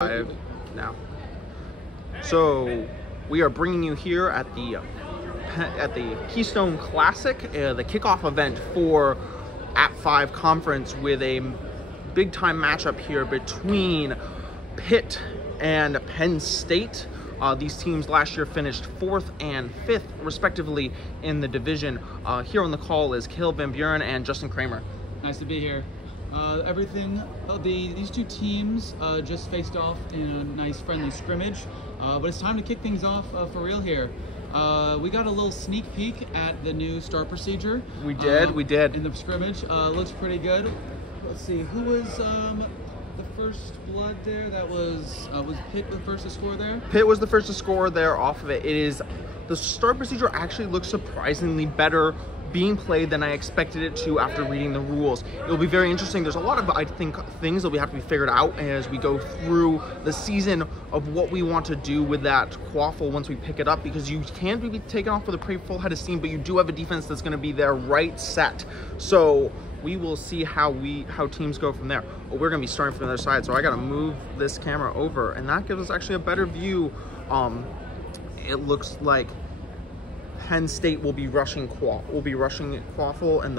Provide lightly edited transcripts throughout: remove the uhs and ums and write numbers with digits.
Live now. So we are bringing you here at the Keystone Classic, the kickoff event for At 5 conference, with a big time matchup here between Pitt and Penn State. These teams last year finished 4th and 5th respectively in the division. Here on the call is Caleb Van Buren and Justin Kramer. Nice to be here. These two teams just faced off in a nice friendly scrimmage, but it's time to kick things off for real here. We got a little sneak peek at the new start procedure. We did. In the scrimmage. Looks pretty good. Let's see, who was the first blood there? That was Pitt the first to score there? Pitt was the first to score there off of it. The start procedure actually looks surprisingly better being played than I expected it to after reading the rules. It'll be very interesting. There's a lot of, I think, things that we have to be figured out as we go through the season of what we want to do with that quaffle once we pick it up, because you can't be taken off with a pretty full head of steam, but you do have a defense that's going to be there right set. So we will see how teams go from there. Well, we're going to be starting from the other side, so I got to move this camera over, and that gives us actually a better view. It looks like Penn State will be rushing quaffle and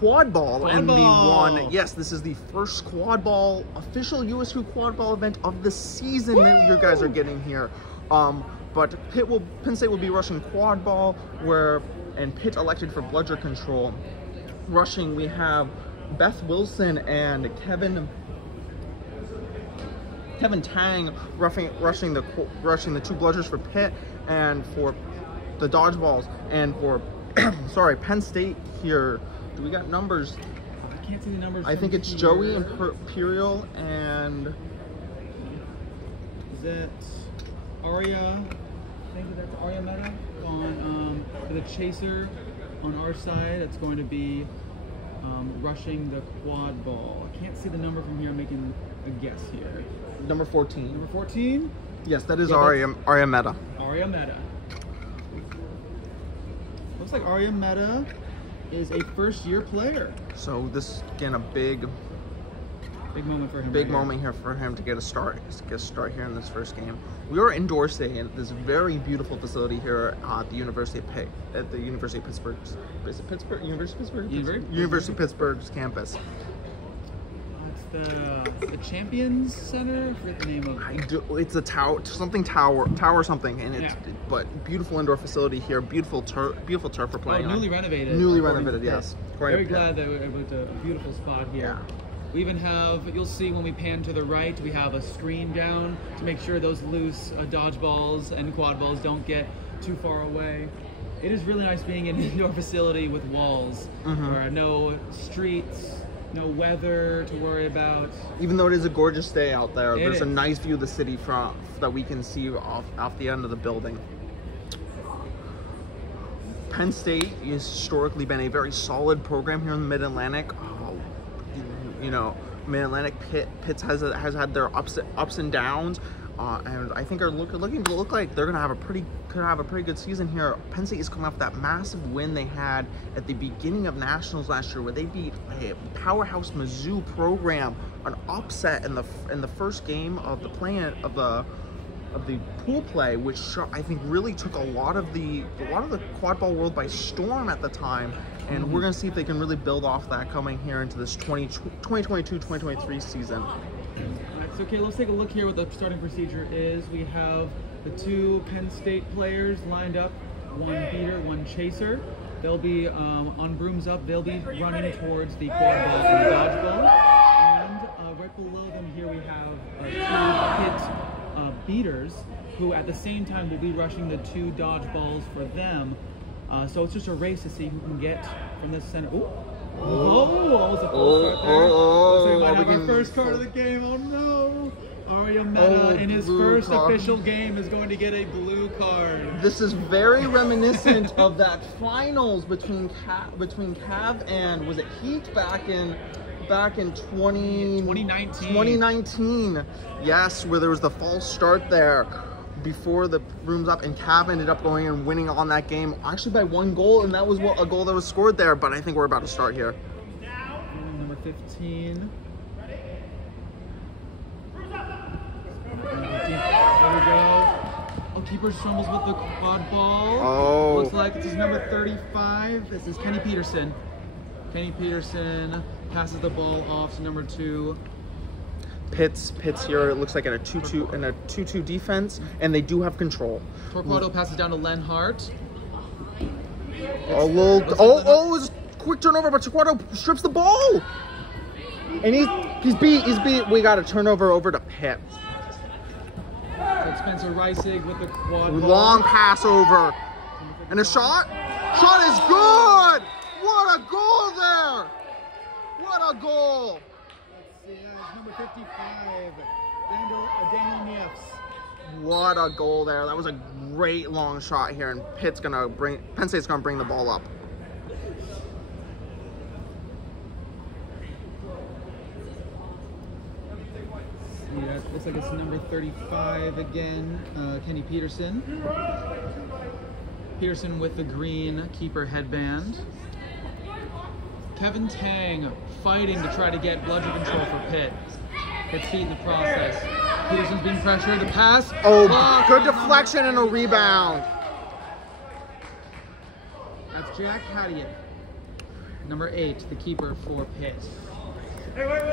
quad ball and the one. Yes, this is the first quad ball, official USU quad ball event of the season that you guys are getting here. But Penn State will be rushing quad ball, and Pitt elected for bludger control. Rushing, we have Beth Wilson and Kevin Tang rushing the two bludgers for Pitt, and for the dodgeballs, and for Penn State here. Do we got numbers? I can't see the numbers. I think it's here. Joey Imperial and is that Aria? I think that's Aria Meta on for the chaser. On our side, it's going to be rushing the quad ball. I can't see the number from here. I'm making a guess here. Number 14. Number 14? Yes, that is Aria Meta. Aria Meta. Looks like Aria Meta is a first-year player. So this, again, a big moment for him. Big moment here for him to get a start here in this first game. We are indoors today in this very beautiful facility here at the University of Pitt, at the University of Pittsburgh. Is it Pittsburgh? University of Pittsburgh? University of Pittsburgh's campus. The Champions Center? I forget the name of it. It's a tower something, and but beautiful indoor facility here. Beautiful turf for playing. Newly renovated. Newly renovated, yes. Very glad that we're able to a beautiful spot here. Yeah. We even have, you'll see when we pan to the right, we have a screen down to make sure those loose dodgeballs and quad balls don't get too far away. It is really nice being in an indoor facility with walls, where no streets, no weather to worry about. Even though it is a gorgeous day out there, there's a nice view of the city that we can see off the end of the building. Penn State has historically been a very solid program here in the Mid-Atlantic. You know, Mid-Atlantic Pitt has had their ups and downs, and I think are looking to look like they're gonna could have a pretty good season here. Penn State is coming off that massive win they had at the beginning of nationals last year, where they beat a powerhouse Mizzou program, an upset in the first game of the pool play, which I think really took a lot of the quad ball world by storm at the time. And we're going to see if they can really build off that coming here into this 2022-2023 season. All right, so okay, let's take a look here what the starting procedure is. We have the two Penn State players lined up, one beater, one chaser. They'll be on brooms up. They'll be running towards the quad ball and dodgeball. And right below them here we have two Pitt beaters, who at the same time will be rushing the two dodgeballs for them. So it's just a race to see who can get from this center. Ooh. Almost a full start there. Looks like we might have our first card of the game. Oh no! Aria Meta in his first official game is going to get a blue card. This is very reminiscent of that finals between Cav and, was it Heat back in 2019. Yes, where there was the false start there before the room's up, and Cav ended up going and winning on that game, actually by 1 goal, and that was a goal that was scored there. But I think we're about to start here. Number 15. keeper stumbles with the quad ball. Oh. Looks like this is number 35. This is Kenny Peterson. Kenny Peterson passes the ball off to number 2. Pitt's here. It looks like in a 2-2 defense, and they do have control. Torquato passes down to Lenhart. A little. Oh! It's a quick turnover, but Torquato strips the ball, and he's beat. We got a turnover over to Pitt. So Spencer Reisig with the quad ball. Long pass over, and a shot. Shot is good. What a goal there! What a goal! Let's see, number 55, Daniel Niefs. What a goal there! That was a great long shot here, and Penn State's gonna bring the ball up. Yeah, looks like it's number 35 again, Kenny Peterson. Peterson with the green keeper headband. Kevin Tang fighting to try to get bludger control for Pitt. Gets feet in the process. Peterson's being pressured. The pass. Oh, good deflection and a rebound. That's Jack Haddian, number 8, the keeper for Pitt. That's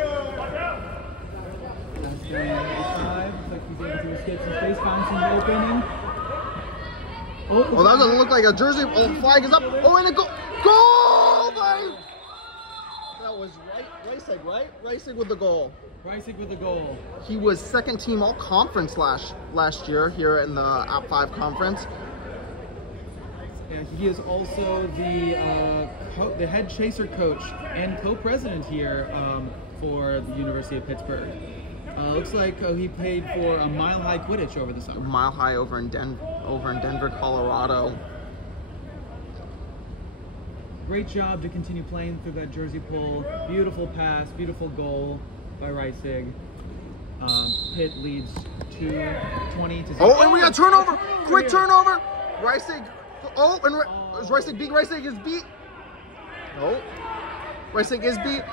number 85. Looks like he's able to escape some space, find some opening. Oh, that doesn't look like a jersey. Oh, the flag is up. Oh, and a goal! Goal, buddy! That was Reisig, right? Reisig with the goal. Reisig with the goal. He was second team all conference last year here in the App 5 conference. And he is also the head chaser coach and co-president here for the University of Pittsburgh. Looks like he played for a Mile High Quidditch over the summer. Mile High over in Denver, Colorado. Great job to continue playing through that jersey pull. Beautiful pass, beautiful goal by Reisig. Pitt leads 2-20 to 0. Oh, and we got turnover! Quick turnover! Reisig. Oh, and is Reisig beat? Reisig is beat. No. Reisig is beat.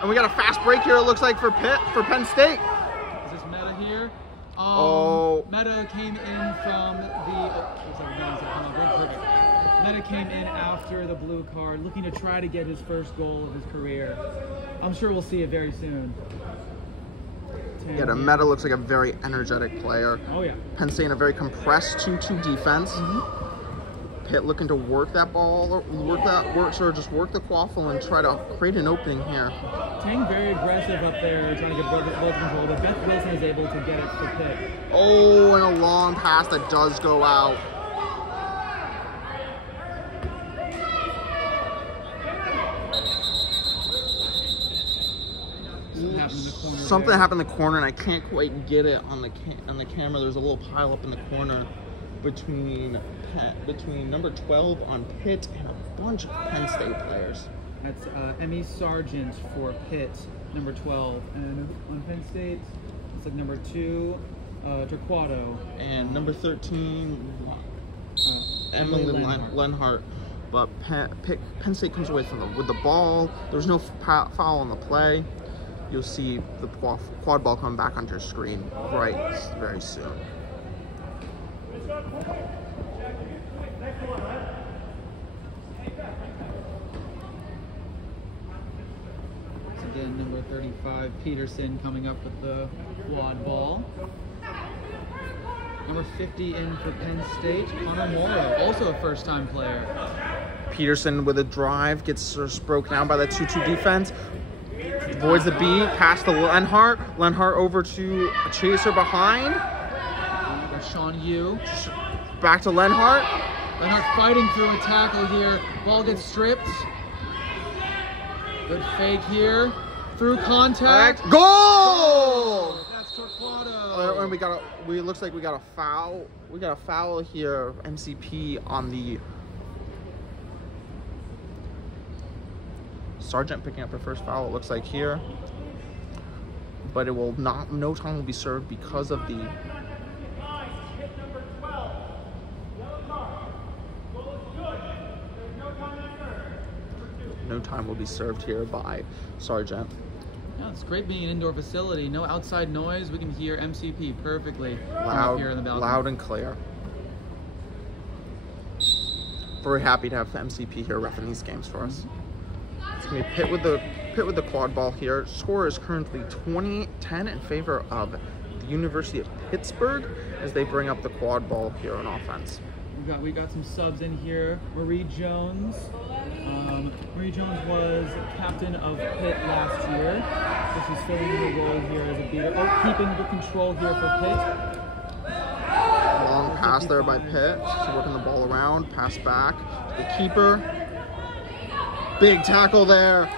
And we got a fast break here, it looks like, for Penn State. Is this Meta here? Oh. Meta came in from the... looks like perfect. Meta came in after the blue card, looking to try to get his first goal of his career. I'm sure we'll see it very soon. Yeah, the Meta looks like a very energetic player. Oh, yeah. Penn State in a very compressed 2-2 defense. Pitt looking to work that ball, work the quaffle and try to create an opening here. Tang very aggressive up there, trying to get ball control, but Beth Wilson is able to get it for Pitt. Oh, and a long pass that does go out. Something happened in the corner, and I can't quite get it on the camera. There's a little pile up in the corner between number 12 on Pitt and a bunch of Penn State players. That's Emmy Sargent for Pitt, number 12, and on Penn State, it's like number 2, Torquato, and number 13, Emily Lenhart. But Penn State comes away with the ball. There's no foul on the play. You'll see the quad ball come back onto your screen very soon. Again, number 35, Peterson coming up with the quad ball. Number 50 in for Penn State, Connor Morrow, also a first-time player. Peterson with a drive, gets broke down by the 2-2 defense. Avoids the beat, pass to Lenhart. Lenhart over to a chaser behind. Sean Yu. Back to Lenhart. Lenhart fighting through a tackle here. Ball gets stripped. Good fake here. Through contact. Goal! That's Torquato. And looks like we got a foul. We got a foul here, MCP on the Sargent picking up her first foul, it looks like here. But it will no time will be served because of the no time will be served here by Sargent. Yeah, it's great being an indoor facility. No outside noise. We can hear MCP perfectly Loud, here in the balcony. loud and clear. Very happy to have the MCP here reffing these games for us. It's gonna be Pitt with the quad ball here. Score is currently 20-10 in favor of the University of Pittsburgh as they bring up the quad ball here on offense. We got some subs in here. Marie Jones. Marie Jones was captain of Pitt last year. So she's filling her role here as a beater. Oh, keeping the control here for Pitt. Long pass there by Pitt. She's working the ball around. Pass back to the keeper. Big tackle there.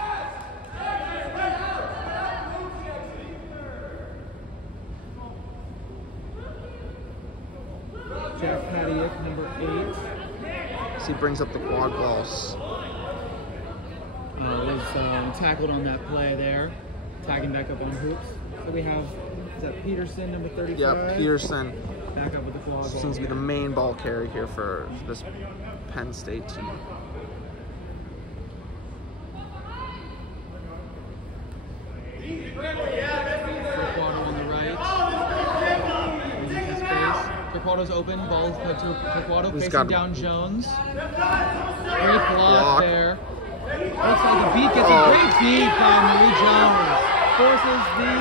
Jack Paddick, number 8. So he brings up the quad balls. Was tackled on that play there. Tagging back up on hoops. So we have, is that Peterson, number 35? Yeah, Peterson Back up with the quad ball. seems to be the main ball carrier here for this Penn State team. Torquato on the right. Torquato's open. Ball is put to Torquato, facing down Jones. Great block there. Looks like a beat, gets a great beat by Marie Jones. Forces the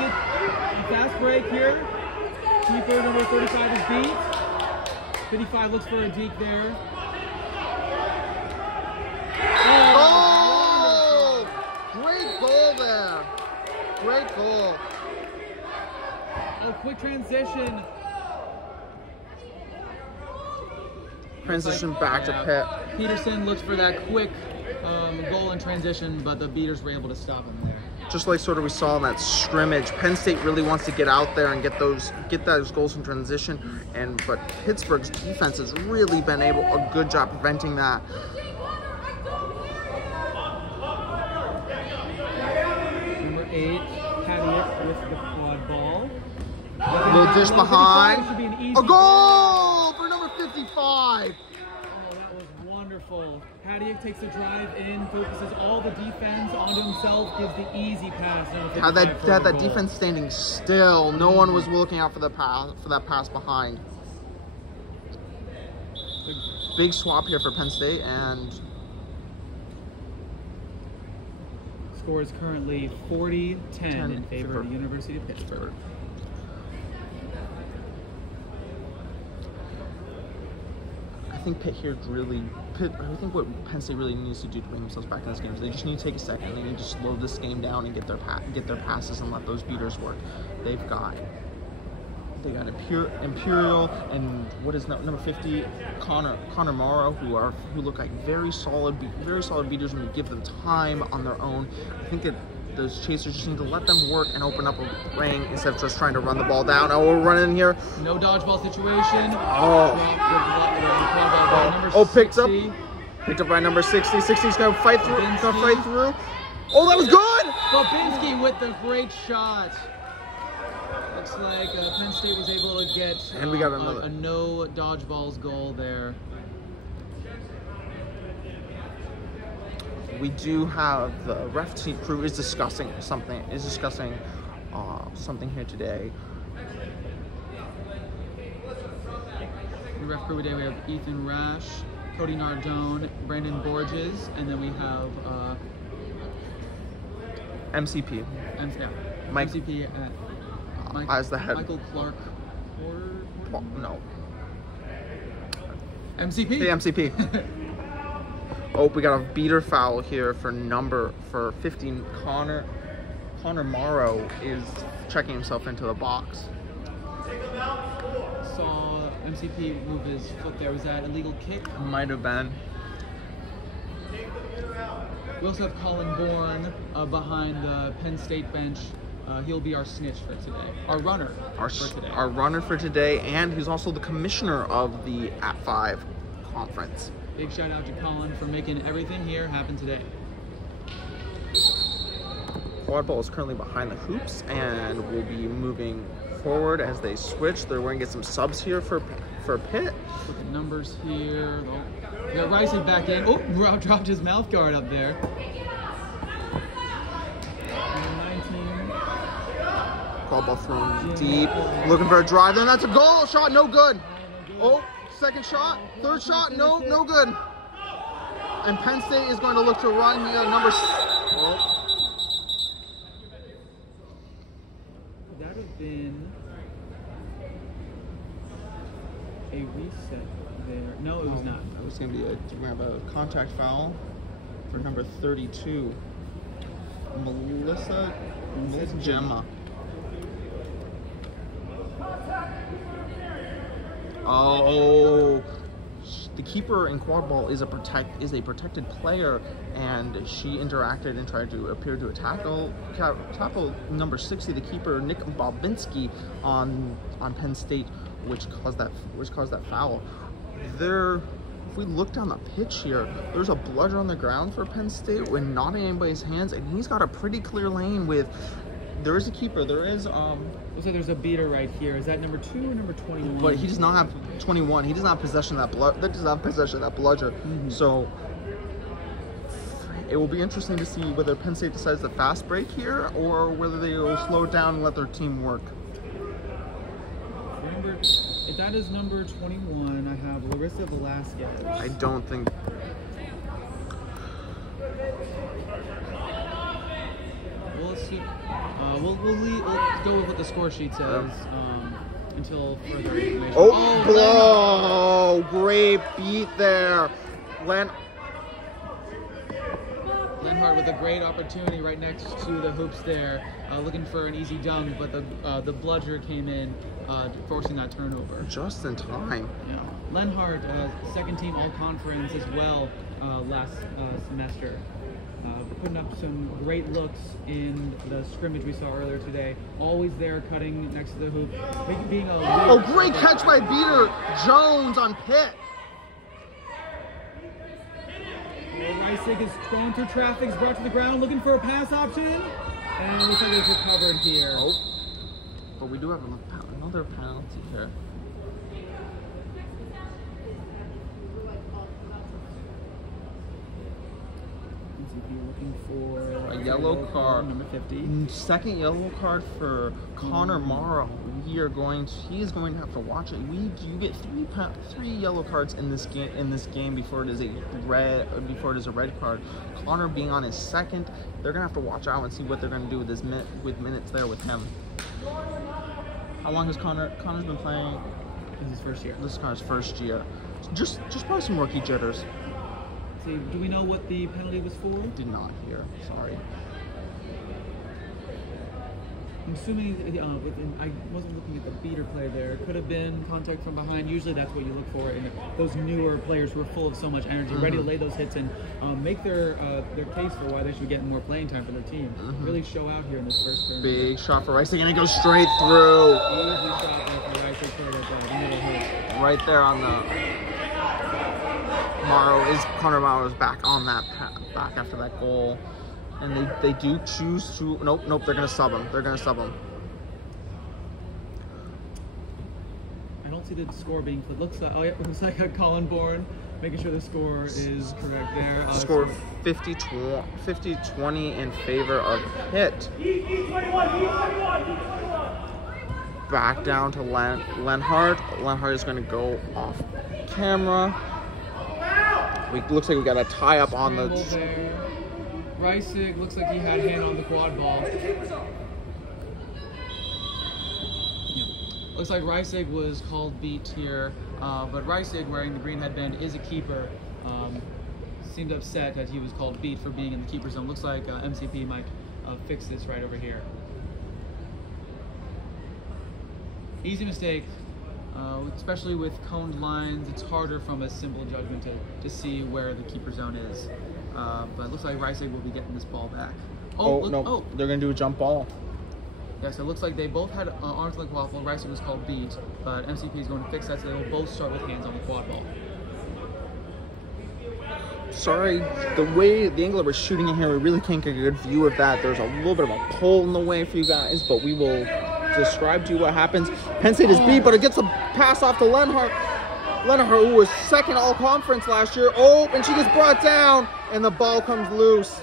fast break here. Keeper number 35 is beat. 55 looks for a deke there. Oh! Great goal there. Great goal. Oh, quick transition. Transition back to Pitt. Peterson looks for that quick goal in transition, but the beaters were able to stop him there. Just like sort of we saw in that scrimmage, Penn State really wants to get out there and get those goals in transition, but Pittsburgh's defense has really been a good job preventing that. Number 8, Paddick with the quad ball. Little dish behind. Should be an easy A goal for number 55. Oh, that was wonderful. Paddick takes the drive in, focuses all the defense onto himself, gives the easy pass. Had that defense standing still. No one was looking out for that pass behind. Big swap here for Penn State, and score is currently 40-10 in favor of the University of Pittsburgh. I think I think what Penn State really needs to do to bring themselves back in this game is they just need to take a second. They need to slow this game down and get their passes and let those beaters work. They got Imperial and what is number 50 Connor Morrow, who look like very solid beaters when you give them time on their own. I think that those chasers just need to let them work and open up a lane instead of just trying to run the ball down. Oh, we're running here. No dodgeball situation. Picked up by number 60. 60's gonna fight through. Oh, that was good. Babinski with the great shot. Looks like Penn State was able to get and we got another a no dodgeballs goal there. We do have the ref team crew is discussing something here today. The ref crew today we have Ethan Rash, Cody Nardone, Brandon Borges, and then we have MCP. MCP as the head. Michael Clark. No. MCP. The MCP. Oh, we got a beater foul here for 15. Connor Morrow is checking himself into the box. Saw MCP move his foot there. Was that an illegal kick? Might have been. We also have Colin Bourne behind the Penn State bench. He'll be our snitch for today. Our runner for today. Our runner for today, and he's also the commissioner of the @5 conference. Big shout out to Colin for making everything here happen today. Quad ball is currently behind the hoops and will be moving forward as they switch. They're going to get some subs here for Pitt. Look at numbers here. We got Rice back in. Oh, Rob dropped his mouth guard up there. 19. Quad ball thrown deep. Looking for a drive, and that's a goal shot. No good. Oh. Second shot, third shot, no good. And Penn State is going to look to run number. Oh. That would have been a reset there. No, it was not. It was going to be we're going to have a contact foul for number 32, Melissa Gemma. Oh, the keeper in quad ball is a protected player, and she interacted and tried to appear to tackle number 60, the keeper Nick Bobinski on Penn State, which caused that foul. If we look down the pitch here, there's a bludger on the ground for Penn State with not in anybody's hands, and he's got a pretty clear lane with. There is a keeper. There is Looks like there's a beater right here. Is that number 2 or number 21? But he does not have 21. He does not have possession of that bludger. So it will be interesting to see whether Penn State decides to fast break here or whether they will slow it down and let their team work. If that is number 21, I have Larissa Velasquez. I don't think. Well, let's see. We'll go with what the score sheet says until further information. Oh, great beat there. Lenhart with a great opportunity right next to the hoops there, looking for an easy dunk, but the bludger came in, forcing that turnover. Just in time. Yeah. Lenhart, second team all-conference as well last semester. Putting up some great looks in the scrimmage we saw earlier today. Always there, cutting next to the hoop. Being a great catch by beater Jones on Pitt. Reisig is going through traffic, is brought to the ground, looking for a pass option, and it looks like it's recovered here. But we do have another penalty here. Looking for a yellow card, number 50. Second yellow card for Connor Morrow. He is going to have to watch it. You get three yellow cards in this game before it is a red card. Connor being on his second, they're gonna have to watch out and see what they're gonna do with minutes there with him. How long has Connor's been playing? This is his first year. This is Connor's first year. Just probably some rookie jitters. See, do we know what the penalty was for? Did not hear. Sorry. I'm assuming I wasn't looking at the beater play there. It could have been contact from behind. Usually that's what you look for in those newer players who are full of so much energy, ready to lay those hits and make their case for why they should get more playing time for their team. Really show out here in this first term. Big shot for Reisig, and it goes straight through. Easy shot there for Reisig for the middle hoop. Right there on the. Connor Morrow is back on that back after that goal, and they do choose to nope they're gonna sub him. I don't see the score being played. Looks like a Colin Bourne making sure the score is correct there. Score 50-20 in favor of Pitt. Back down to Lenhart. Lenhart is going to go off camera. Looks like we got a tie up on the. Reisig looks like he had a hand on the quad ball. Looks like Reisig was called beat here, but Reisig, wearing the green headband, is a keeper. Seemed upset that he was called beat for being in the keeper zone. Looks like MCP might fix this right over here. Easy mistake. Especially with coned lines, it's harder from a simple judgment to see where the keeper zone is. But it looks like Reisig will be getting this ball back. They're going to do a jump ball. Yeah, so it looks like they both had arms length waffle. Reisig was called beat, but MCP is going to fix that, so they will both start with hands on the quad ball. Sorry, the way the angle we're shooting in here, we really can't get a good view of that. There's a little bit of a pole in the way for you guys, but we will describe to you what happens. Penn State is beat, but it gets a pass off to Lenhart. Lenhart, who was second all-conference last year. And she gets brought down, and the ball comes loose.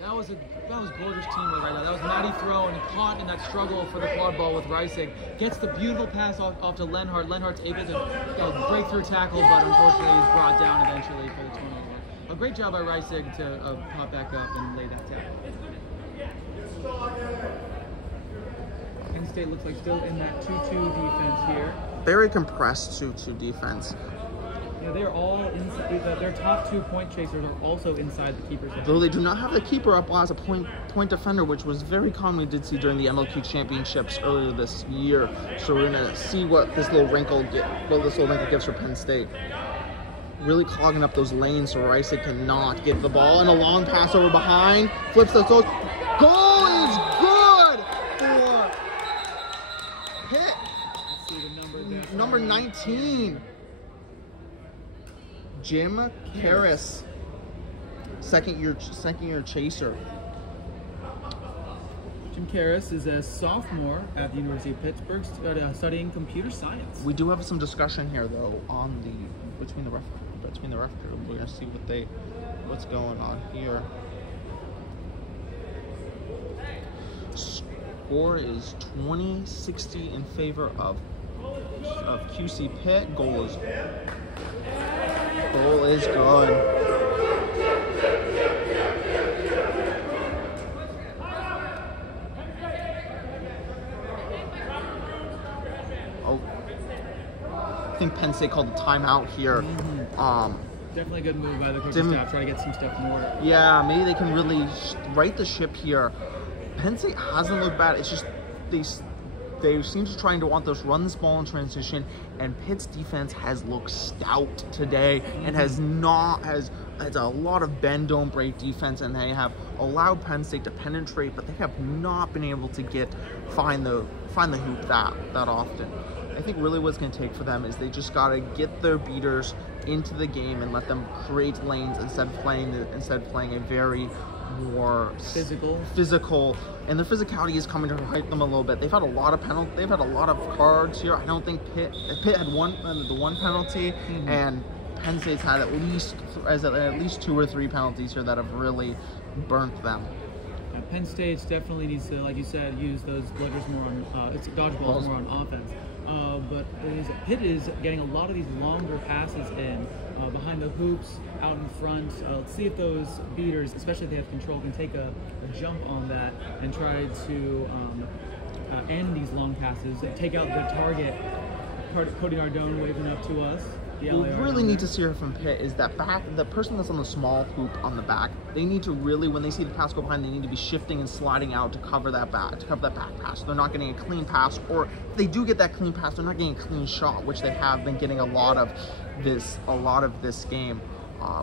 That was gorgeous teamwork right now. That was Maddie throwing, caught in that struggle for the quad ball with Reisig. Gets the beautiful pass off to Lenhart. Lenhart's able to break through tackle, but unfortunately is brought down eventually for the turnover. A a great job by Reisig to pop back up and lay that tackle. Penn State looks like still in that 2-2 defense here. Very compressed 2-2 defense. Yeah, they're all inside. Their top 2 point chasers are also inside the keeper's area. Though they do not have the keeper up as a point defender, which was very common we did see during the MLQ championships earlier this year. So we're gonna see what this little wrinkle gives for Penn State. Really clogging up those lanes so Reisig cannot get the ball, and a long pass over behind, flips the goal. Goal is good for Pitt. Let's see the number there. Number 19. Jim Karras, second year chaser. Jim Karras is a sophomore at the University of Pittsburgh studying computer science. We do have some discussion here though on between the ref. We're gonna see what's going on here. Score is 20-60 in favor of QC Pitt. Goal is good. Oh, I think Penn State called the timeout here. Definitely a good move by the coaching staff, trying to get some stuff in order. Yeah, maybe they can really right the ship here. Penn State hasn't looked bad. It's just they seem to trying to want us run this ball in transition, and Pitt's defense has looked stout today and has a lot of bend don't break defense, and they have allowed Penn State to penetrate, but they have not been able to find the hoop that often. I think really what's going to take for them is they just got to get their beaters into the game and let them create lanes instead of playing a very more physical, and the physicality is coming to hurt them a little bit. They've had a lot of penalties. They've had a lot of cards here. I don't think Pitt had the one penalty, and Penn State's had at least 2 or 3 penalties here that have really burnt them. Penn State definitely needs to, like you said, use those blooders more on dodgeballs more on offense. But Pitt is getting a lot of these longer passes in behind the hoops, out in front. Let's see if those beaters, especially if they have control, can take a jump on that and try to end these long passes and take out the target. Cody Ardone waving up to us. What we really need to see here from Pitt is that the person that's on the small hoop on the back, they need to really, when they see the pass go behind, they need to be shifting and sliding out to cover that back pass. They're not getting a clean pass, or if they do get that clean pass, they're not getting a clean shot, which they have been getting a lot of this game.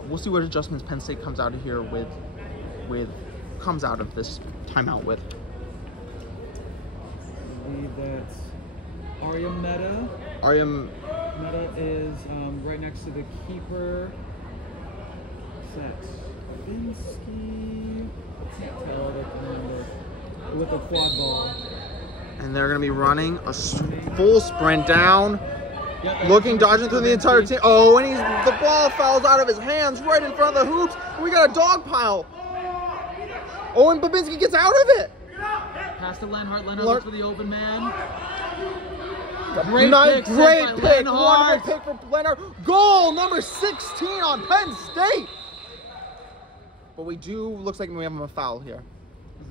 We'll see what adjustments Penn State comes out of here comes out of this timeout with. I believe that's Arya Meta is right next to the keeper. Set Binsky. Can't tell the number with a quad ball. And they're going to be running a full sprint down. Dodging through the entire team. Oh, and the ball fouls out of his hands right in front of the hoops. And we got a dog pile. Oh, and Babinski gets out of it. Pass to Lenhart. Lenhart looks for the open man. Great pick. Wonderful pick for Lenhart. Goal number 16 on Penn State. But looks like we have a foul here.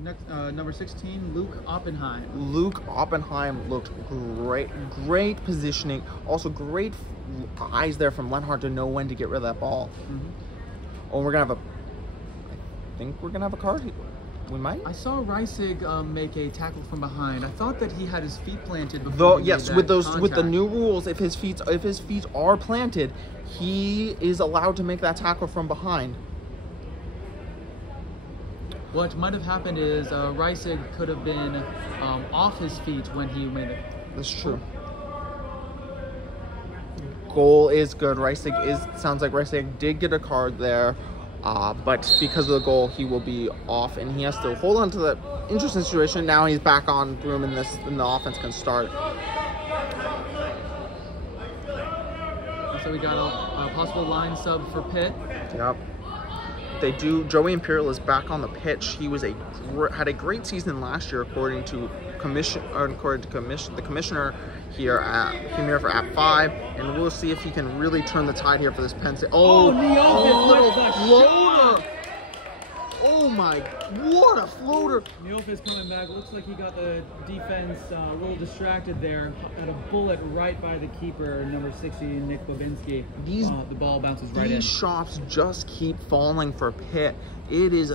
Next, number 16, Luke Oppenheim. Luke Oppenheim looked great positioning. Also great eyes there from Lenhart to know when to get rid of that ball. Oh, I think we're gonna have a card here. We might. I saw Reisig make a tackle from behind. I thought that he had his feet planted before. Though yes, with the new rules, if his feet are planted, he is allowed to make that tackle from behind. What might have happened is Reisig could have been off his feet when he made it. That's true. Goal is good. Sounds like Reisig did get a card there. But because of the goal, he will be off, and he has to hold on to the interesting situation. Now he's back on Broom, and the offense can start. So we got a possible line sub for Pitt. Yep. They do. Joey Imperial is back on the pitch. He had a great season last year, according to the commissioner. here at 5, and we'll see if he can really turn the tide here for this Penn State. Neofis little with the floater! shot. Oh my, what a floater! Neofis coming back. Looks like he got the defense a little distracted there. Got a bullet right by the keeper, number 60, Nick Babinski. The ball bounces right in. These shots just keep falling for Pitt. It is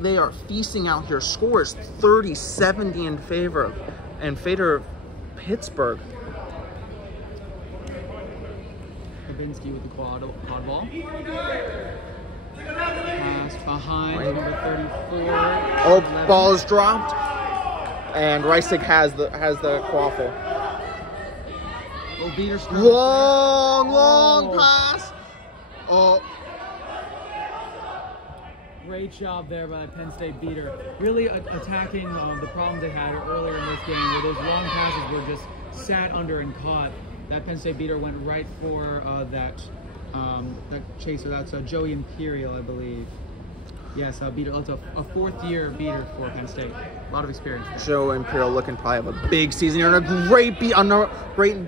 they are feasting out here. Score is 30-70 in favor of Pittsburgh. Babinski with the quad ball. Pass behind number 34. Oh, ball is dropped, and Reisig has the quaffle. Oh, beater Long pass. Oh. Great job there by Penn State beater. Really attacking the problems they had earlier in this game where those long passes were just sat under and caught. That Penn State beater went right for that chaser. That's Joey Imperial, I believe. Yes, beater. That's a 4th-year beater for Penn State. A lot of experience there. Joe Imperial looking probably have a big season here, and a great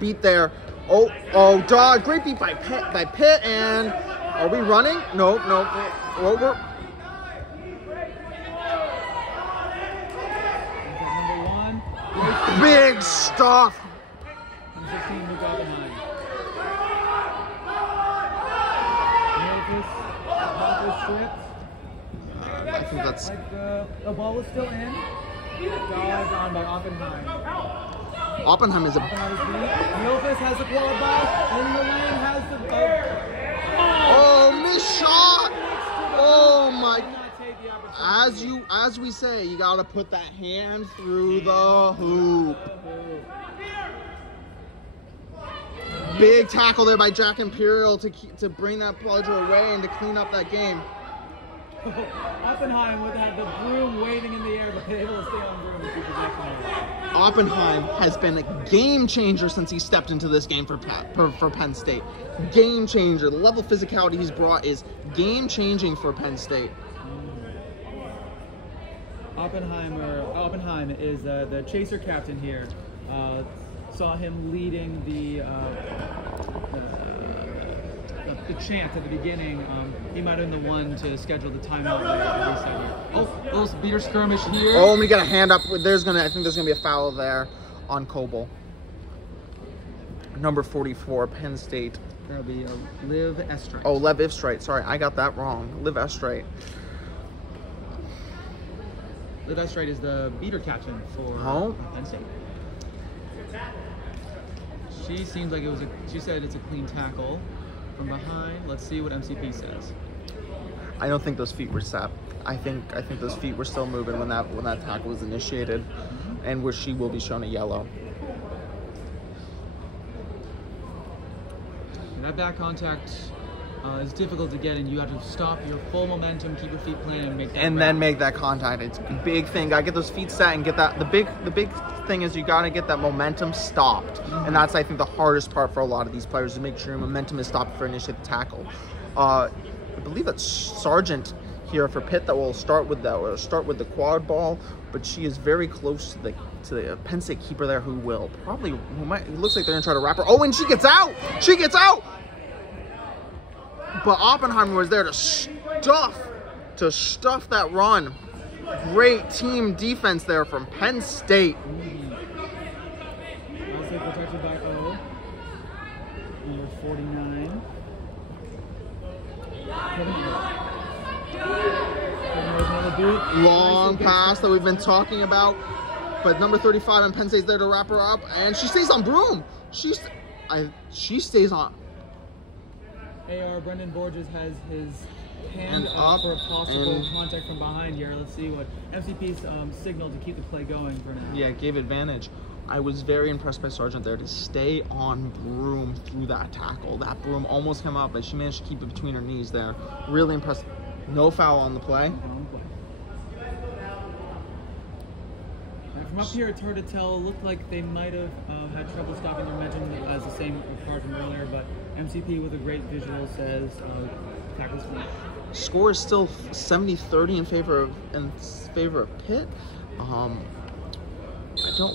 beat there. Dog, great beat by Pitt, and are we running? No. Over. Number 1. Big stuff. Number 16, Luke Oppenheim. I think that's... the ball was still in. Dodge on by Oppenheim. Oppenheim is a... Neofis has the quad ball, and the lane has the... Oh, missed shot! Oh my... As we say, you gotta put that hand through the hoop. Big tackle there by Jack Imperial to bring that bludger away and to clean up that game. Oppenheim would have the broom waving in the air, but able to stay on broom and keep possession. Oppenheim has been a game changer since he stepped into this game for Penn State. Game changer. The level of physicality he's brought is game changing for Penn State. Oppenheim is the chaser captain here. Saw him leading the chant at the beginning. He might have been the one to schedule the timeout. Little beater skirmish here. Oh, we got a hand up. I think there's gonna be a foul there on Coble. Number 44, Penn State. That'll be Liv Estrite. Oh, Lev Estrite. Sorry, I got that wrong. Liv Estrite. Liv Estrite is the beater captain for Penn State. She seems like she said it's a clean tackle from behind. Let's see what MCP says. I don't think those feet were set. I think those feet were still moving when that tackle was initiated, and where she will be shown a yellow. And that back contact is difficult to get, and you have to stop your full momentum, keep your feet planted, and make that. And then make that contact. It's a big thing. Gotta get those feet set and get that. The big thing is you gotta get that momentum stopped, and that's I think the hardest part for a lot of these players, to make sure your momentum is stopped for initiate the tackle. I believe that's Sargent here for Pitt that will start with the quad ball, but she is very close to the Penn State keeper there, who it looks like they're gonna try to wrap her. Oh, and she gets out. But Oppenheimer was there to stuff that run. Great team defense there from Penn State. Also protected by O. Number 49. Long pass that we've been talking about. But number 35 on Penn State's there to wrap her up. And she stays on broom. She stays on. AR Brendan Borges has his hand up for a possible contact from behind here. Let's see what MCP's signal to keep the play going for now. Yeah, gave advantage. I was very impressed by Sargent there to stay on broom through that tackle. That broom almost came up, but she managed to keep it between her knees there. Really impressed. No foul on the play. From up here, it's hard to tell. It looked like they might have had trouble stopping their momentum as the same apart from earlier, but MCP with a great visual says tackles flat. Score is still 70-30 in favor of Pitt.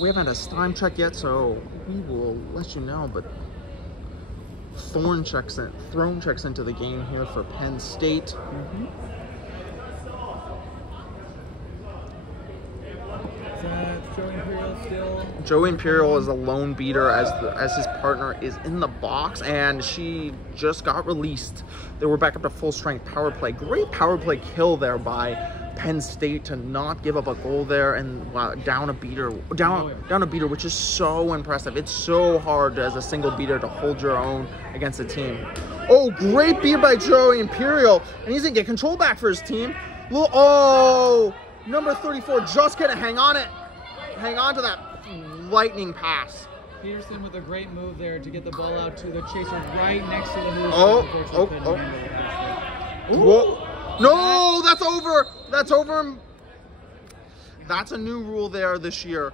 we haven't had a time check yet, so we will let you know. But Throne checks into the game here for Penn State. Joey Imperial still. Joey Imperial is a lone beater as his partner is in the box, and she just got released. They were back up to full strength power play. Great power play kill there by Penn State to not give up a goal there and down a beater, which is so impressive. It's so hard as a single beater to hold your own against a team. Oh, great beat by Joey Imperial, and he's gonna get control back for his team. Oh, number 34 just gonna hang on to that lightning pass. Peterson with a great move there to get the ball out to the chaser right next to the move. Whoa. No, that's over. That's over. That's a new rule there this year.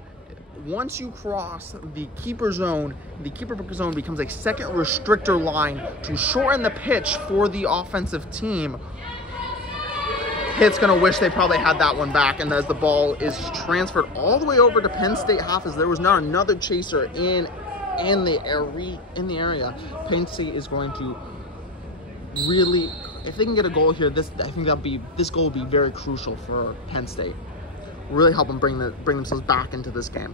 Once you cross the keeper zone becomes a second restrictor line to shorten the pitch for the offensive team. Pitt's gonna wish they probably had that one back, and as the ball is transferred all the way over to Penn State half, as there was not another chaser in the area. Penn State is going to really, if they can get a goal here, this goal will be very crucial for Penn State. Really help them bring themselves back into this game.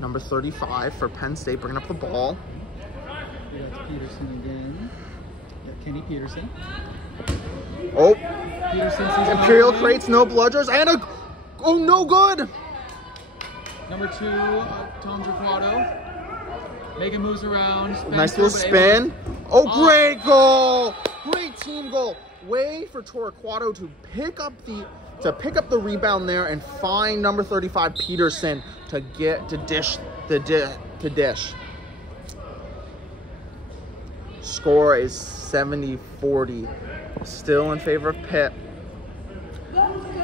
Number 35 for Penn State bringing up the ball. That's Peterson again. Kenny Peterson. Oh, Imperial creates no bludgers and no good. Number 2, Tom Torquato. Making moves around. Nice little spin. Oh, great goal! Great team goal. Way for Torquato to pick up the rebound there and find number 35 Peterson to dish. Score is 70-40. Still in favor of Pitt.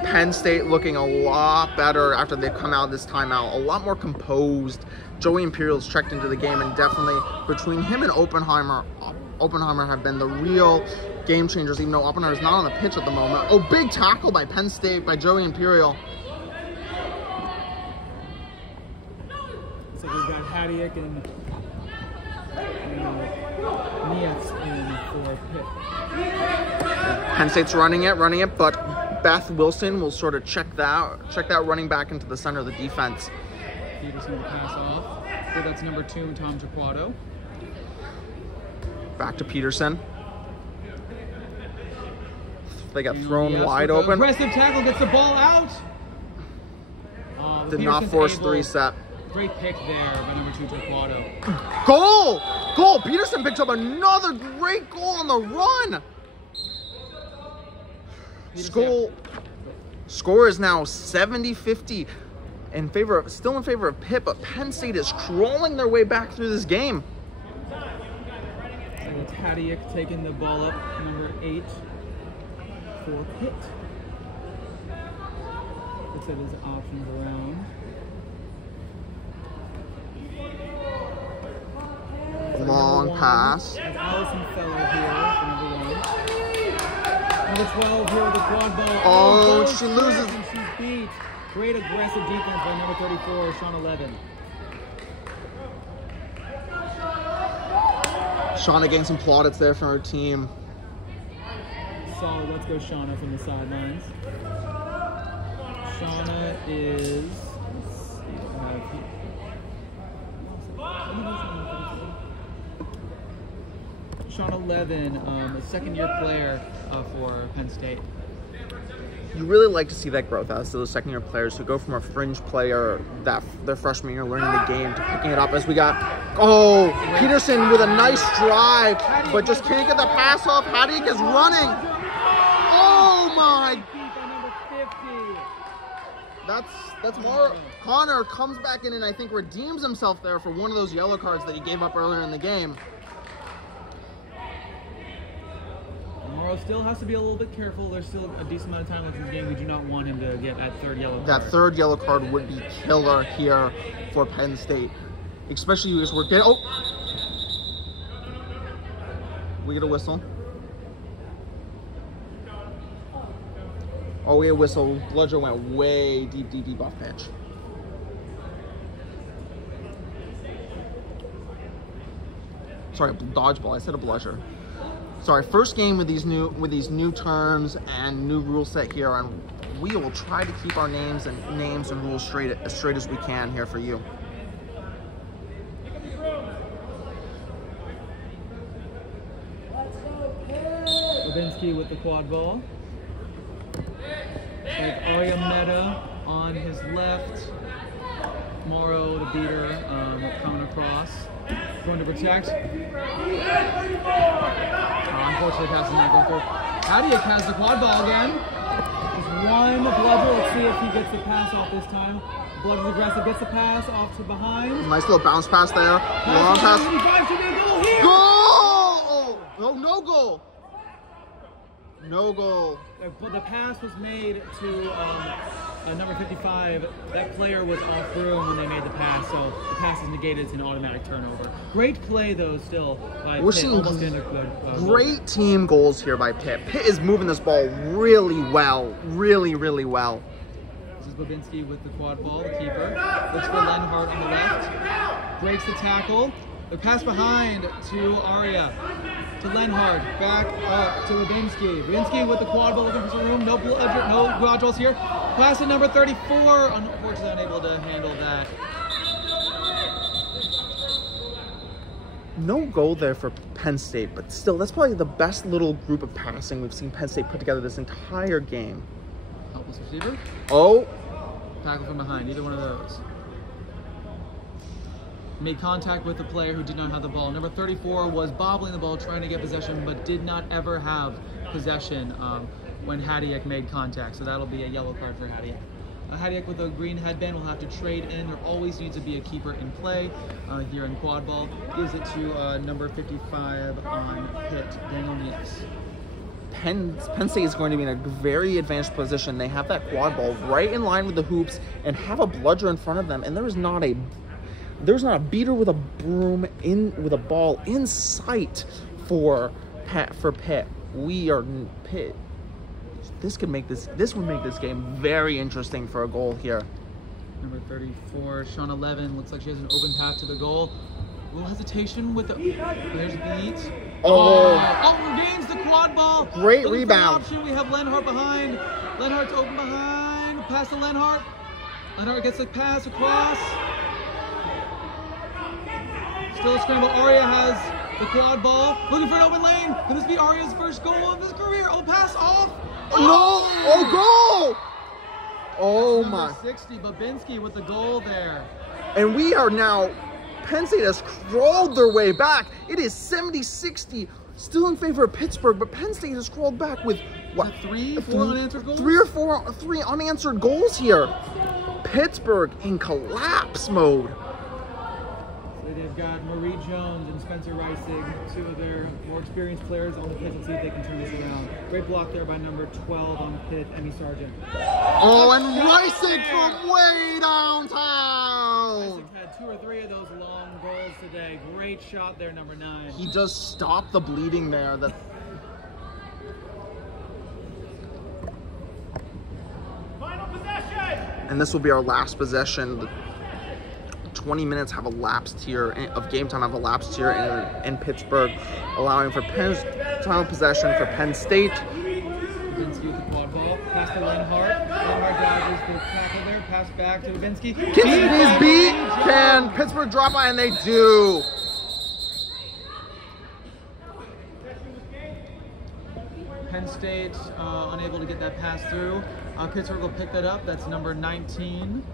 Penn State looking a lot better after they've come out of this timeout. A lot more composed. Joey Imperial's checked into the game, and definitely between him and Oppenheimer have been the real game changers, even though Oppenheimer's not on the pitch at the moment. Oh, big tackle by Penn State, by Joey Imperial. So we've got Hadiak and Nietz in for Pitt. Penn State's running it, but Beth Wilson will sort of check that running back into the center of the defense. Peterson will pass off. So that's number 2, Tom Torquato. Back to Peterson. They got thrown wide open. Aggressive tackle, gets the ball out. Did not force the reset. Great pick there by number 2, Torquato. Goal! Peterson picks up another great goal on the run. Score is now 70-50 still in favor of Pitt, but Penn State is crawling their way back through this game. So it's Hadiak taking the ball up, number 8 for Pitt. Let's set his options around. Long pass. Allison Feller here for number 1. Number 12 here with the quad ball. Oh, she loses. And she's beat. Great aggressive defense by number 34, Shauna Levin. Shauna getting some plaudits there from her team. Solid. Let's go Shauna from the sidelines. Shauna is... Shauna Levin, a second-year player for Penn State. You really like to see that growth out of those second-year players who go from a fringe player their freshman year learning the game to picking it up as we got... Oh, Peterson with a nice drive, but just can't get the pass off. Hadiak is running. Oh, my... That's more... Connor comes back in and I think redeems himself there for one of those yellow cards that he gave up earlier in the game. Morrow still has to be a little bit careful. There's still a decent amount of time left in this game. We do not want him to get that third yellow card. That third yellow card would be killer here for Penn State. Especially as we're getting... Oh! We get a whistle. Oh, we whistle. Bludger went way deep off pitch. Sorry, dodgeball. I said a bludger. Sorry, first game with these new terms and new rule set here, and we will try to keep our names and rules straight as we can here for you. Babinski with the quad ball. Like Arya Meta on his left. Morrow, the beater, coming across. Going to protect. Unfortunately, pass is not going through. Hadiak has the quad ball again. Just one bludger. Let's see if he gets the pass off this time. Bludger's aggressive, gets the pass off to behind. Nice little bounce pass there. Long pass. 75 should be a goal here. Goal! Oh, no goal. No goal. But the pass was made to number 55. That player was off room when they made the pass, so the pass is negated. It's an automatic turnover. Great play, though, still by We're Pitt. seeing Great team goals here by Pitt. Pitt is moving this ball really well. Really well. This is Babinski with the quad ball, the keeper. Looks for Lenhart on the left. Breaks the tackle. The pass behind to Arya. To Lenhart, back up to Babinski. Babinski with the quad ball looking for some room. No garage balls here. Pass to number 34. Unfortunately, unable to handle that. No goal there for Penn State, but still, that's probably the best little group of passing we've seen Penn State put together this entire game. Helpless receiver. Oh. Tackle from behind, either one of those. Made contact with the player who did not have the ball. Number 34 was bobbling the ball, trying to get possession, but did not ever have possession when Hadiak made contact. So that'll be a yellow card for Hadiak. Hadiak with a green headband will have to trade in. There always needs to be a keeper in play here in quad ball. Gives it to number 55 on Pitt, Daniel Neas. Penn State is going to be in a very advanced position. They have that quad ball right in line with the hoops and have a bludger in front of them, and there's not a beater with a broom with a ball in sight for Pitt. We are Pitt. This would make this game very interesting for a goal here. Number 34, Sean 11, looks like she has an open path to the goal. A little hesitation with the there's beat. Gains the quad ball. Great rebound. We have Lenhart behind. Lenhart's open behind. Pass to Lenhart. Lenhart gets the pass across. Still a scramble. Arya has the quad ball. Looking for an open lane. Could this be Arya's first goal of his career? Oh, pass off. No! Oh, goal! Oh my. 60, Babinski with the goal there. And we are now, Penn State has crawled their way back. It is 70-60, still in favor of Pittsburgh, but Penn State has crawled back with what? Four unanswered goals? Three unanswered goals here. Pittsburgh in collapse mode. They've got Marie Jones and Spencer Reisig, two of their more experienced players on the Pitt. Let's see if they can turn this around. Great block there by number 12 on Pitt, Emmy Sargent. Oh, and Reisig from way downtown! Reisig had 2 or 3 of those long goals today. Great shot there, number 9. He does stop the bleeding there. Final possession! And this will be our last possession. 20 minutes have elapsed here of game time in Pittsburgh, allowing for final possession for Penn State. Babinski with the quad ball, pass to Lenhart. Lenhart dodges the tackle there, pass back to Babinski. Can Pittsburgh drop by? And they do. Penn State unable to get that pass through. Pittsburgh will pick that up. That's number 19.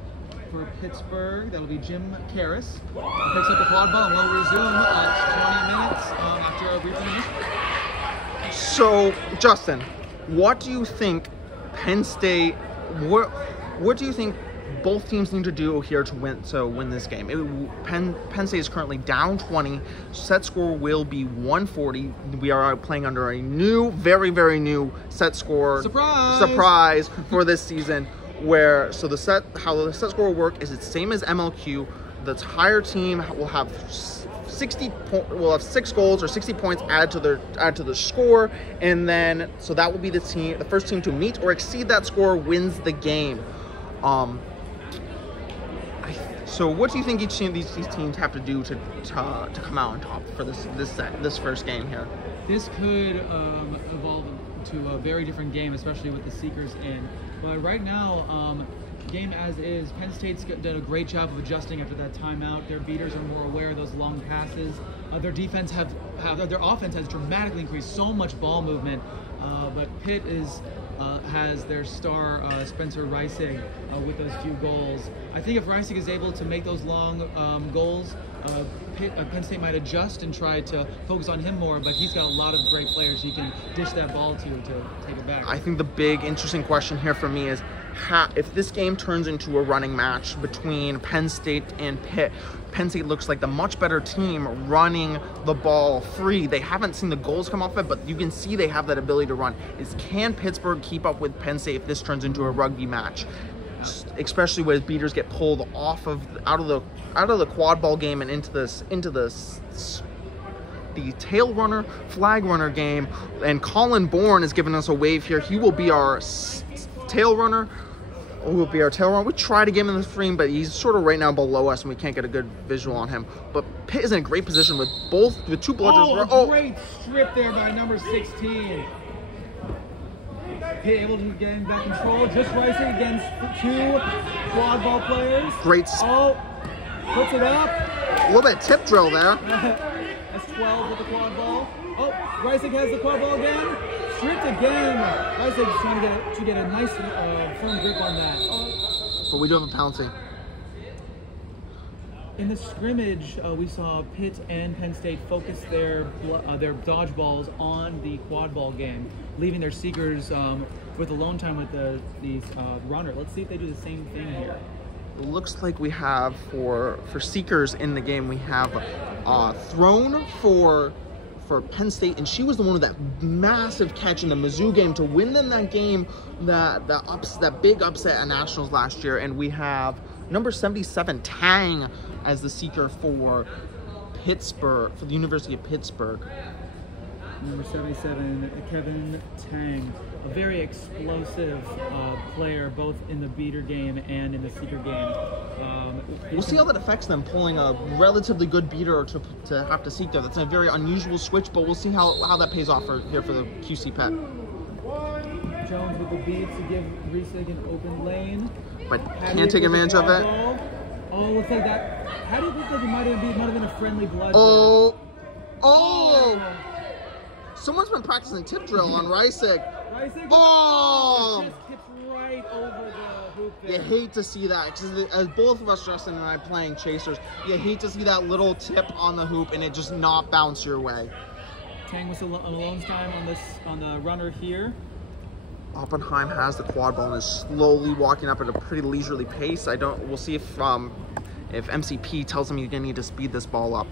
For Pittsburgh, that will be Jim Karras. Picks up the quad ball and will resume at 20 minutes after a brief intermission. So, Justin, what do you think Penn State? What do you think both teams need to do here to win this game? Penn State is currently down 20. Set score will be 140. We are playing under a new, very new set score surprise for this season. How the set score will work is it's same as MLQ. The higher team will have will have 6 goals or 60 points added to the score, and then so that will be the first team to meet or exceed that score wins the game. So what do you think each team these teams have to do to come out on top for this first game here? This could evolve to a very different game, especially with the Seekers in. But right now, game as is, Penn State's done a great job of adjusting after that timeout. Their beaters are more aware of those long passes. Their offense has dramatically increased, so much ball movement. But Pitt has their star Spencer Reisig with those few goals. I think if Reisig is able to make those long goals, Penn State might adjust and try to focus on him more, but he's got a lot of great players he can dish that ball to take it back. I think the big interesting question here for me is if this game turns into a running match between Penn State and Pitt. Penn State looks like the much better team running the ball free. They haven't seen the goals come off it, but you can see they have that ability to run. Can Pittsburgh keep up with Penn State if this turns into a rugby match? Especially when beaters get pulled off out of the quad ball game and into the tail runner, flag runner game. And Colin Bourne is giving us a wave here. He will be our tail runner. We try to get him in the frame, but he's sort of right now below us, and we can't get a good visual on him. But Pitt is in a great position with two bludgers. Great strip there by number 16. Pitt able to get back control, just racing against 2 quad ball players. Great. Puts it up. A little bit tip drill there. That's 12 with the quad ball. Reisig has the quad ball again. Stripped again. Reisig's trying to get a nice firm grip on that. But we do have a penalty. In the scrimmage, we saw Pitt and Penn State focus their dodgeballs on the quad ball game, leaving their Seekers with alone time with the runner. Let's see if they do the same thing here. It looks like we have for Seekers in the game, we have thrown for Penn State, and she was the one with that massive catch in the Mizzou game to win them that game, that big upset at Nationals last year. And we have number 77 Tang as the seeker for Pittsburgh, for the University of Pittsburgh. Number 77, Kevin Tang, a very explosive player, both in the beater game and in the seeker game. We'll see how that affects them, pulling a relatively good beater to have to seek there. That's a very unusual switch, but we'll see how that pays off here for the QC Pet. Jones with the beat to give Reisig an open lane. But can't take advantage of it. Looks like that. How do you think that it might have been a friendly blood? Someone's been practicing tip drill on Reisig. Just tips right over the hoop there. You hate to see that, because as both of us, Justin and I, playing chasers, you hate to see that little tip on the hoop and it just not bounce your way. Tang with alone time on the runner here. Oppenheim has the quad ball and is slowly walking up at a pretty leisurely pace. We'll see if MCP tells him he's gonna need to speed this ball up.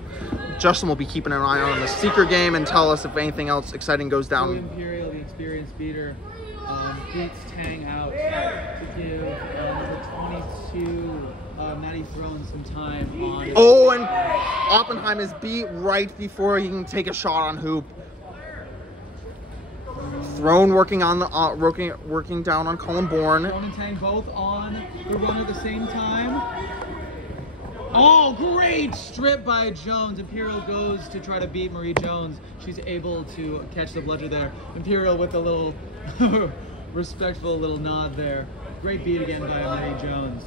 Justin will be keeping an eye on the seeker game and tell us if anything else exciting goes down. Imperial, the experienced beater, beats Tang out to give number 22 Maddie Throne some time on. And Oppenheim is beat right before he can take a shot on hoop. Throne working on the working down on Colin Bourne. Throne and Tang both on the run at the same time. Great strip by Jones. Imperial goes to try to beat Marie Jones. She's able to catch the bludger there. Imperial with a little respectful little nod there. Great beat again by Marie Jones.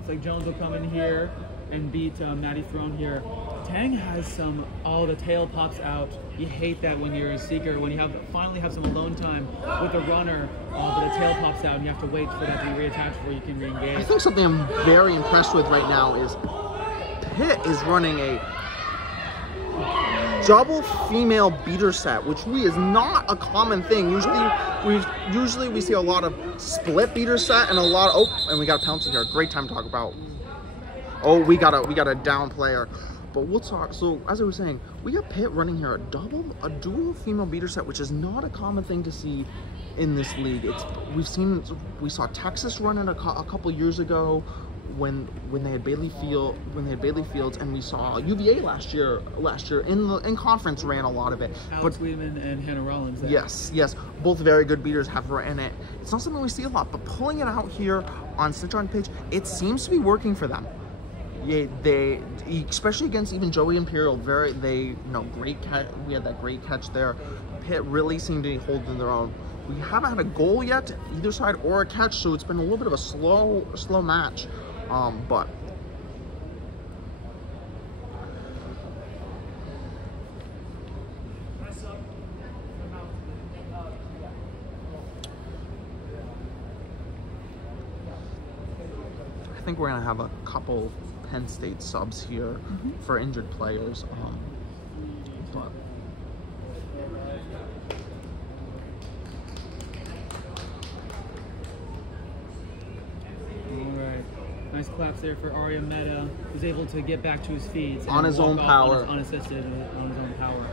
It's like Jones will come in here and beat Maddie Throne here. Tang has some, the tail pops out. You hate that when you're a seeker, when you finally have some alone time with a runner, but the tail pops out and you have to wait for that to be reattached before you can re-engage. I think something I'm very impressed with right now is Pitt is running a double female beater set, which is not a common thing. Usually we see a lot of split beater set and a lot of, and we got a penalty here. Great time to talk about. We got a down player. But we'll talk. So as I was saying, we got Pitt running here a dual female beater set, which is not a common thing to see in this league. We saw Texas run it a couple years ago. when they had Bailey Fields, and we saw UVA last year in conference ran a lot of it. Alex Weedman and Hannah Rollins. Yes, both very good beaters have ran it. It's not something we see a lot, but pulling it out here on Snitch on Pitch, it seems to be working for them. Yeah, they, especially against even Joey Imperial, great catch. We had that great catch there. Pitt really seemed to be holding their own. We haven't had a goal yet, either side, or a catch, so it's been a little bit of a slow match. But I think we're gonna have a couple Penn State subs here for injured players. But nice claps there for Arya Meta, who's able to get back to his feet on his own power, unassisted on his own power.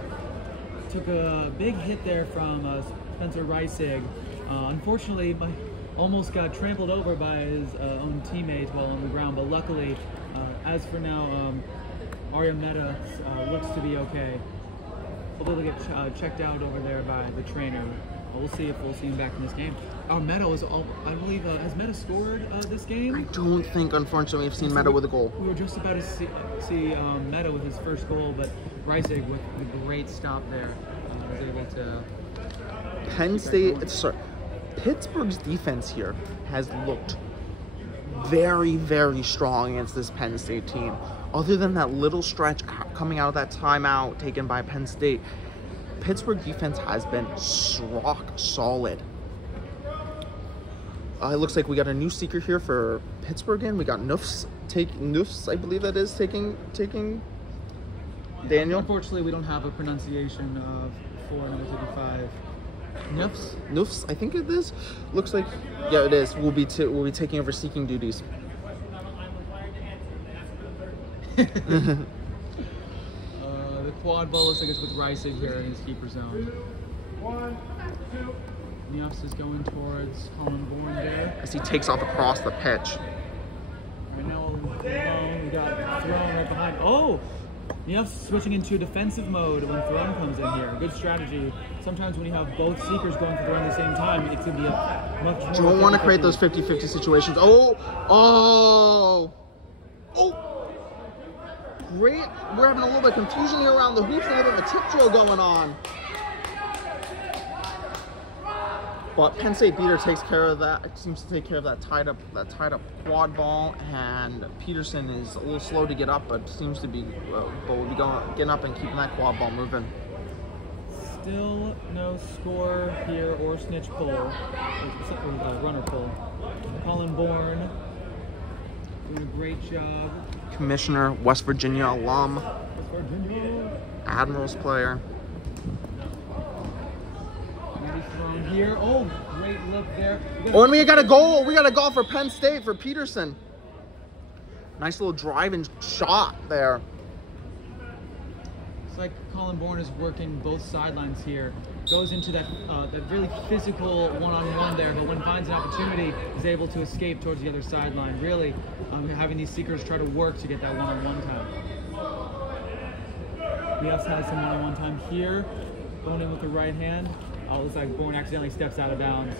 Took a big hit there from Spencer Reisig. Unfortunately, almost got trampled over by his own teammate while on the ground, but luckily, as for now, Arya Meta looks to be okay. Able to get checked out over there by the trainer. We'll see if we'll see him back in this game. Meta was, I believe, has Meta scored this game? I don't think, unfortunately, we've seen Meta with a goal. We were just about to see Meta with his first goal, but Reisig with a great stop there was able to. Penn State, Pittsburgh's defense here has looked very, very strong against this Penn State team. Other than that little stretch coming out of that timeout taken by Penn State, Pittsburgh defense has been rock solid. It looks like we got a new seeker here for Pittsburgh in. We got Noofs, I believe that is, taking Daniel. Unfortunately, we don't have a pronunciation of 455. Noofs, I think it is. Looks like, yeah, it is. We'll be taking over seeking duties. The quad ball looks like it's with Reisig here in his keeper zone. 1, 2. Neofs is going towards Colin Bourne there. As he takes off across the pitch. Right now, we got Throne right behind. Oh! Neofs switching into defensive mode when Throne comes in here. Good strategy. Sometimes when you have both seekers going for Throne at the same time, it could be a much more. Don't want to create those 50-50 situations. Oh! Great. We're having a little bit of confusion here around the hoops, a little bit of a tip drill going on. But Penn State beater takes care of that. Seems to take care of that tied up quad ball, and Peterson is a little slow to get up, but seems to be will be getting up and keeping that quad ball moving. Still no score here or snitch pull, runner pull. Colin Bourne doing a great job. Commissioner, West Virginia alum, Admirals player. Here. Oh, great look there. And we got a goal. We got a goal for Penn State for Peterson. Nice little driving shot there. It's like Colin Bourne is working both sidelines here. Goes into that really physical one-on-one there, but when finds an opportunity, is able to escape towards the other sideline. Really having these seekers try to work to get that one-on-one time. We also had some one-on-one time here. Going in with the right hand. Oh, it looks like Bourne accidentally steps out of bounds.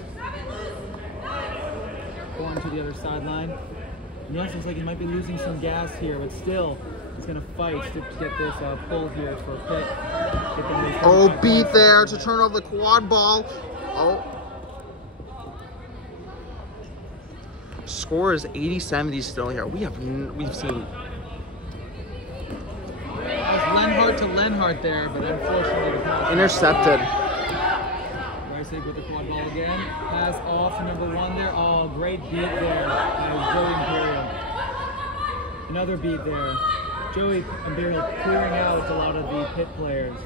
Bourne to the other sideline. And it looks like he might be losing some gas here, but still, he's going to fight to get this pull here for Pitt. Oh, beat there to turn over the quad ball. Oh. Score is 80-70 still here. We've seen. Lenhart to Lenhart there, but unfortunately the pass intercepted. Reisig with the quad ball again. Pass off to number 1 there. Oh, great beat there by Joey Imperial. Another beat there. Joey Imperial clearing out a lot of the Pitt players.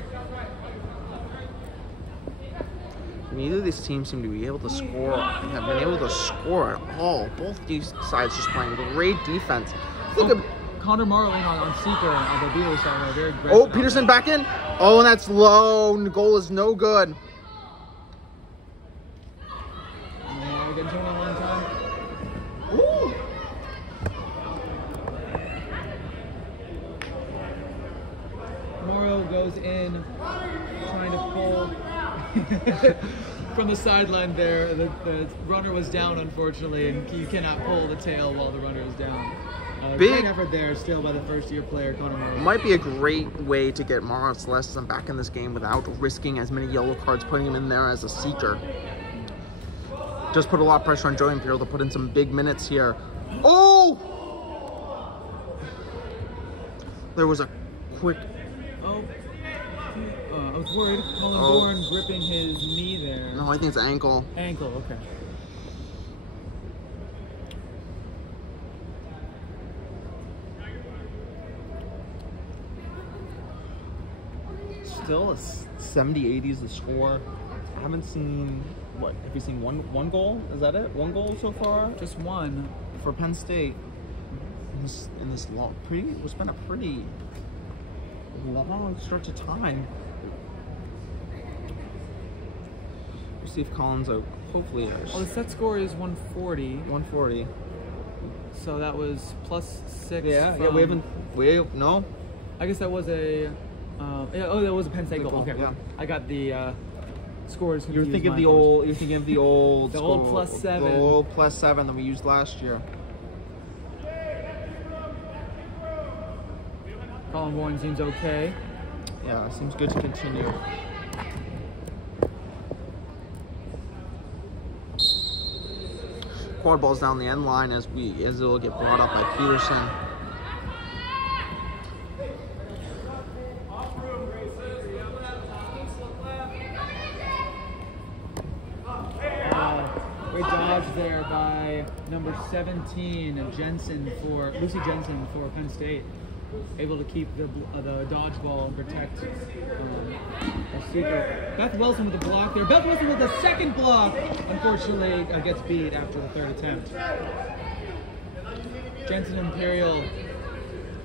Neither of these teams seem to be able to score. Have been able to score at all. Both these sides just playing great defense. Connor Marlin on Seeker on the Beaver side. Very great. Oh, Peterson back in. Oh, and that's low. The goal is no good. goes in, trying to pull from the sideline there. The runner was down, unfortunately, and you cannot pull the tail while the runner is down. Big effort there still by the first-year player, Connor Morrow. Might be a great way to get Morrow Celestin back in this game without risking as many yellow cards, putting him in there as a seeker. Just put a lot of pressure on Joey Imperial to put in some big minutes here. Oh! There was a quick... Oh. I was worried. Colin Bourne gripping his knee there. No, I think it's ankle. Ankle, okay. Still a 70-80 is the score. I haven't seen, what, have you seen one goal? Is that it? One goal so far? Just one. For Penn State. In this long, it's been a pretty long stretch of time. We'll see if Collins hopefully. Well, the set score is 140. 140. So that was +6. Yeah, no. I guess that was a. That was a Penn State goal. Okay, yeah. I got the scores. You're thinking of the old. You're thinking of the old. The old +7. The old +7 that we used last year. Colin Bourne seems okay. Yeah, seems good to continue. Quad ball's down the end line as it'll get brought up by Peterson. Great dodge there by number 17, Lucy Jensen for Penn State. Able to keep the dodgeball and protect our seeker. Beth Wilson with the block there. Beth Wilson with the second block. Unfortunately, gets beat after the third attempt. Jensen Imperial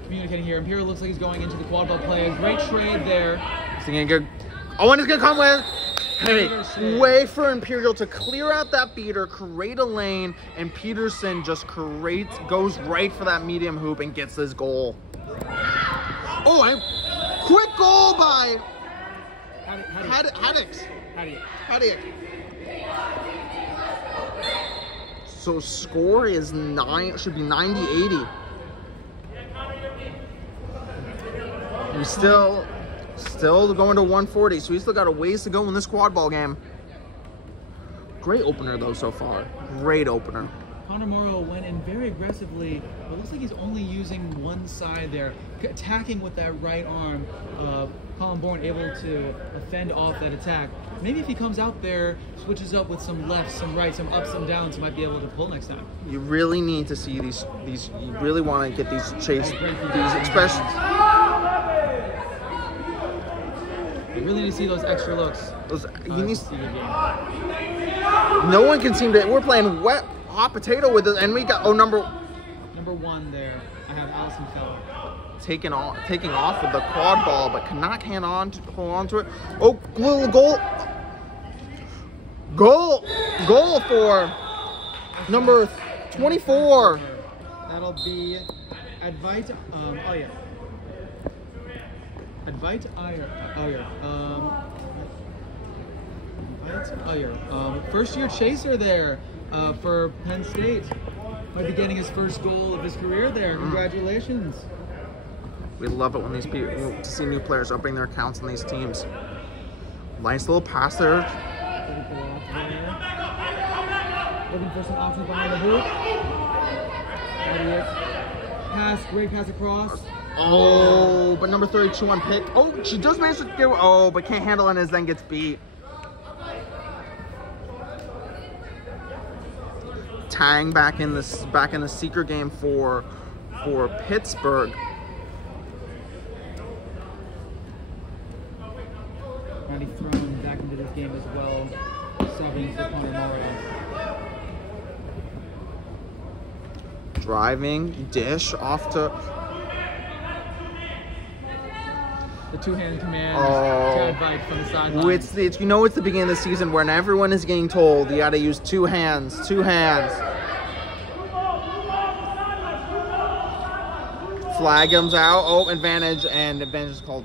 communicating here. Imperial looks like he's going into the quad ball play. Great trade there. Owen is going to come with. Hey, way for Imperial to clear out that beater, create a lane, and Peterson just goes right for that medium hoop and gets his goal. Quick goal by Haddock. So score is should be 90-80. We still going to 140, so we still got a ways to go in this quad ball game. Great opener though so far. Great opener. Connor Morrow went in very aggressively, but it looks like he's only using one side there, attacking with that right arm. Colin Bourne able to fend off that attack. Maybe if he comes out there, switches up with some left, some right, some ups, some downs, he might be able to pull next time. You really need to see these. You really want to get these expressions. You really need to see those extra looks. No one can seem to. We're playing wet hot potato with it, and we got number 1 there. I have Allison Keller taking off with the quad ball, but cannot hold on to it. Oh, little goal for number 24. That'll be Advite Ayer. First-year chaser there for Penn State. Might be getting his first goal of his career there. Congratulations. We love it when these people to see new players opening their accounts on these teams. Nice little pass there. Looking for some options behind the hoop. Great pass across. Oh, but number 32 on Pitt. Oh, she does manage to do. Oh, but can't handle it, and then gets beat. Tang back in the seeker game for Pittsburgh. Randy thrown back into this game as well, subbing for Connor Morrow. Driving dish off to the two-hand command to Advite from the sideline. It's the beginning of the season when everyone is getting told you got to use two hands. Flag comes out. Oh, advantage is called.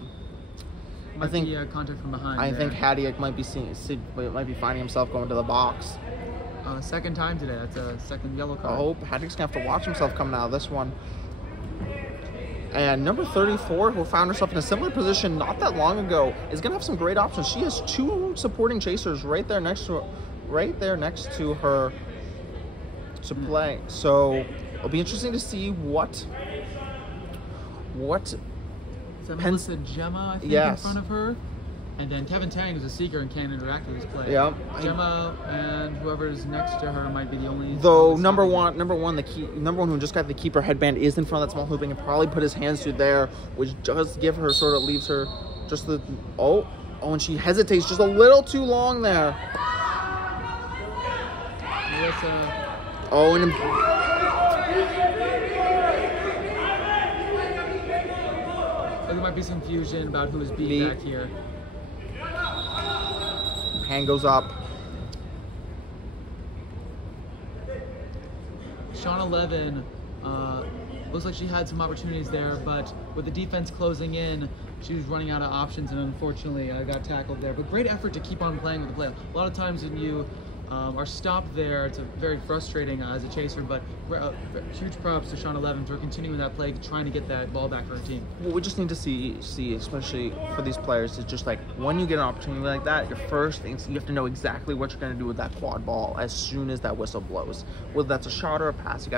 Might be contact from behind. I think Hadiak might be finding himself going to the box. Second time today. That's a second yellow card. I hope Hadiak's gonna have to watch himself coming out of this one. And number 34, who found herself in a similar position not that long ago, is gonna have some great options. She has 2 supporting chasers right there next to her to play. So it'll be interesting to see what Melissa Gemma, I think, in front of her. And then Kevin Tang is a seeker and can't interact with his play. Yeah. Gemma and whoever's next to her might be the only. Though number one who just got the keeper headband is in front of that small hooping and probably put his hands through there, which does leaves her just the and she hesitates just a little too long there. Melissa. And there might be some confusion about who is beat back here. Hand goes up. Shauna 11 looks like she had some opportunities there, but with the defense closing in, she was running out of options and unfortunately got tackled there. But great effort to keep on playing with the play. A lot of times when you are stopped there, it's very frustrating as a chaser, but huge props to Shauna 11 for continuing that play, trying to get that ball back for her team. What we just need to see, especially for these players, is just like when you get an opportunity like that, your first things, you have to know exactly what you're going to do with that quad ball as soon as that whistle blows. Whether that's a shot or a pass, you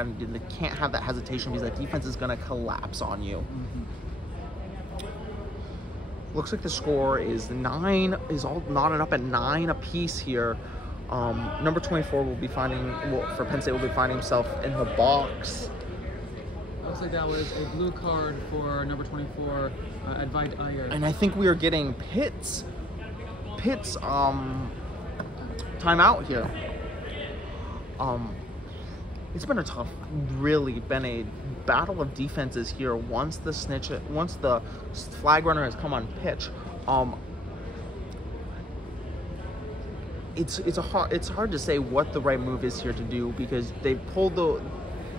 can't have that hesitation because that defense is going to collapse on you. Looks like the score is all knotted up at 9 apiece here. Number 24 for Penn State will be finding himself in the box. Looks like that was a blue card for number 24, Advite Iyer. And I think we are getting Pitt's timeout here. It's been a battle of defenses here once the flag runner has come on pitch. It's hard to say what the right move is here to do because they pulled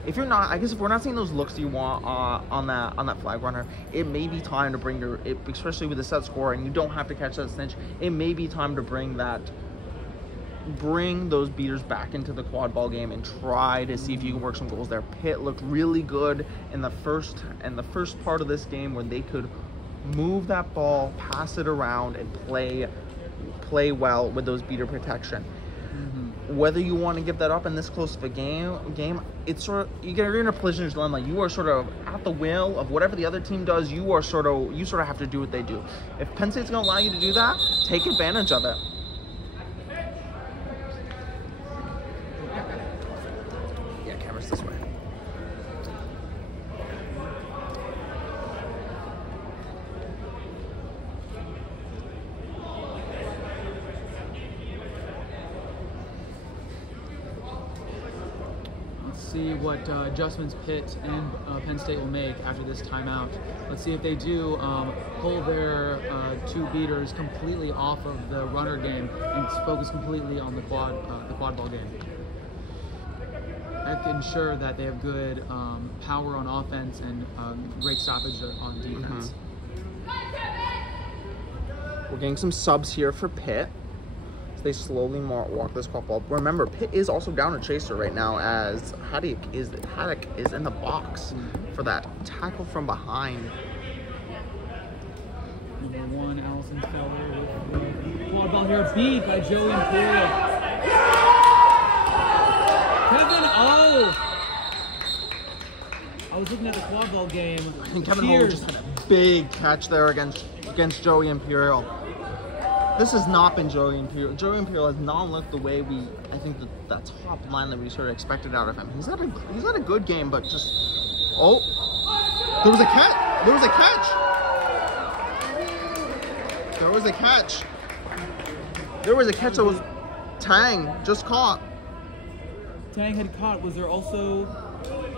if we're not seeing those looks you want on that flag runner, it may be time to bring especially with the set score and you don't have to catch that snitch, it may be time to bring those beaters back into the quad ball game and try to see if you can work some goals there. Pitt looked really good in the first part of this game when they could move that ball, pass it around, and play well with those beater protection. Whether you want to give that up in this close of a game, it's sort of you're in a position dilemma. You are sort of at the will of whatever the other team does. You sort of have to do what they do. If Penn State's going to allow you to do that, take advantage of it. Yeah, camera's this way. See what adjustments Pitt and Penn State will make after this timeout. Let's see if they do pull their 2 beaters completely off of the runner game and focus completely on the quad ball game. That can ensure that they have good power on offense and great stoppage on defense. We're getting some subs here for Pitt. They slowly walk this quad ball. Remember, Pitt is also down a chaser right now as Haddock is in the box for that tackle from behind. Number 1, Allison Feller with the quad ball here, beat by Joey Imperial. Kevin I was looking at the quad ball game. And Kevin Ho just had a big catch there against Joey Imperial. This has not been Joey Imperial. Joey Imperial has not looked the way I think that top line that we sort of expected out of him. He's had a good game, but just there was a catch. There was a catch that was Tang just caught. Tang had caught. Was there also?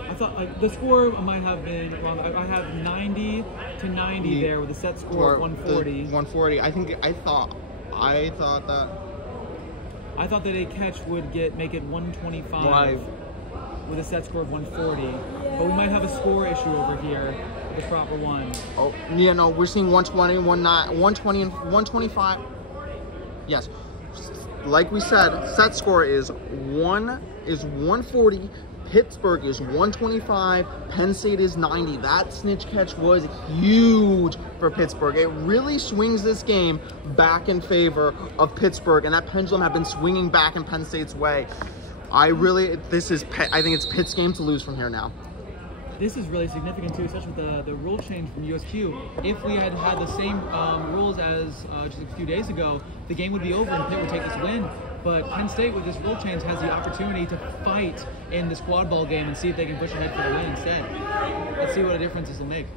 I thought the score might have been wrong. I have 90-90 there with a set score of 140. 140. I thought that a catch would make it 125 with a set score of 140. But we might have a score issue over here. the proper one. Oh, yeah, no, we're seeing 120, 120, and 125. Yes. Like we said, set score is 140. Pittsburgh is 125. Penn State is 90. That snitch catch was huge for Pittsburgh. It really swings this game back in favor of Pittsburgh, and that pendulum had been swinging back in Penn State's way. I think it's Pitt's game to lose from here now. This is really significant too, especially with the rule change from USQ. If we had had the same rules as just a few days ago, the game would be over and Pitt would take this win. But Penn State, with this rule change, has the opportunity to fight in this quad ball game and see if they can push ahead for the win instead. Let's see what a difference this will make.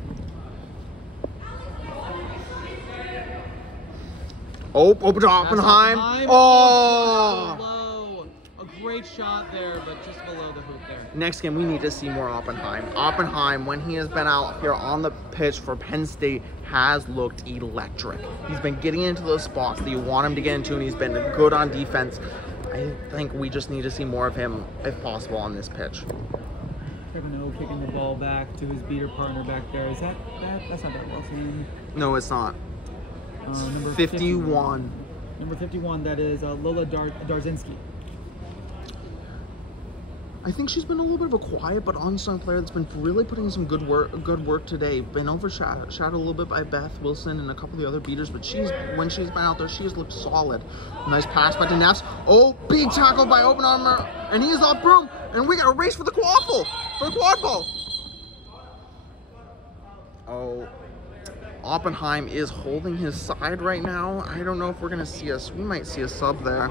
Oh, open to Oppenheim. Oh! A great shot there, but just below the hoop there. Next game, we need to see more Oppenheim. Oppenheim, when he has been out here on the pitch for Penn State, has looked electric. He's been getting into those spots that you want him to get into, and he's been good on defense. I think we just need to see more of him, if possible, on this pitch. Kevin kicking the ball back to his beater partner back there. Is that's not that well seen. No, it's not. Number 51. Number 51, that is Lola Darzinski. I think she's been a little bit of a quiet but unsung player that's been really putting some good work today. Been overshadowed a little bit by Beth Wilson and a couple of the other beaters, but when she's been out there, she has looked solid. Nice pass by Denefs. Oh, big tackle by Oppenheimer, and he is off broom, and we got a race for the quad ball. Oh, Oppenheim is holding his side right now. I don't know if we're gonna see we might see a sub there.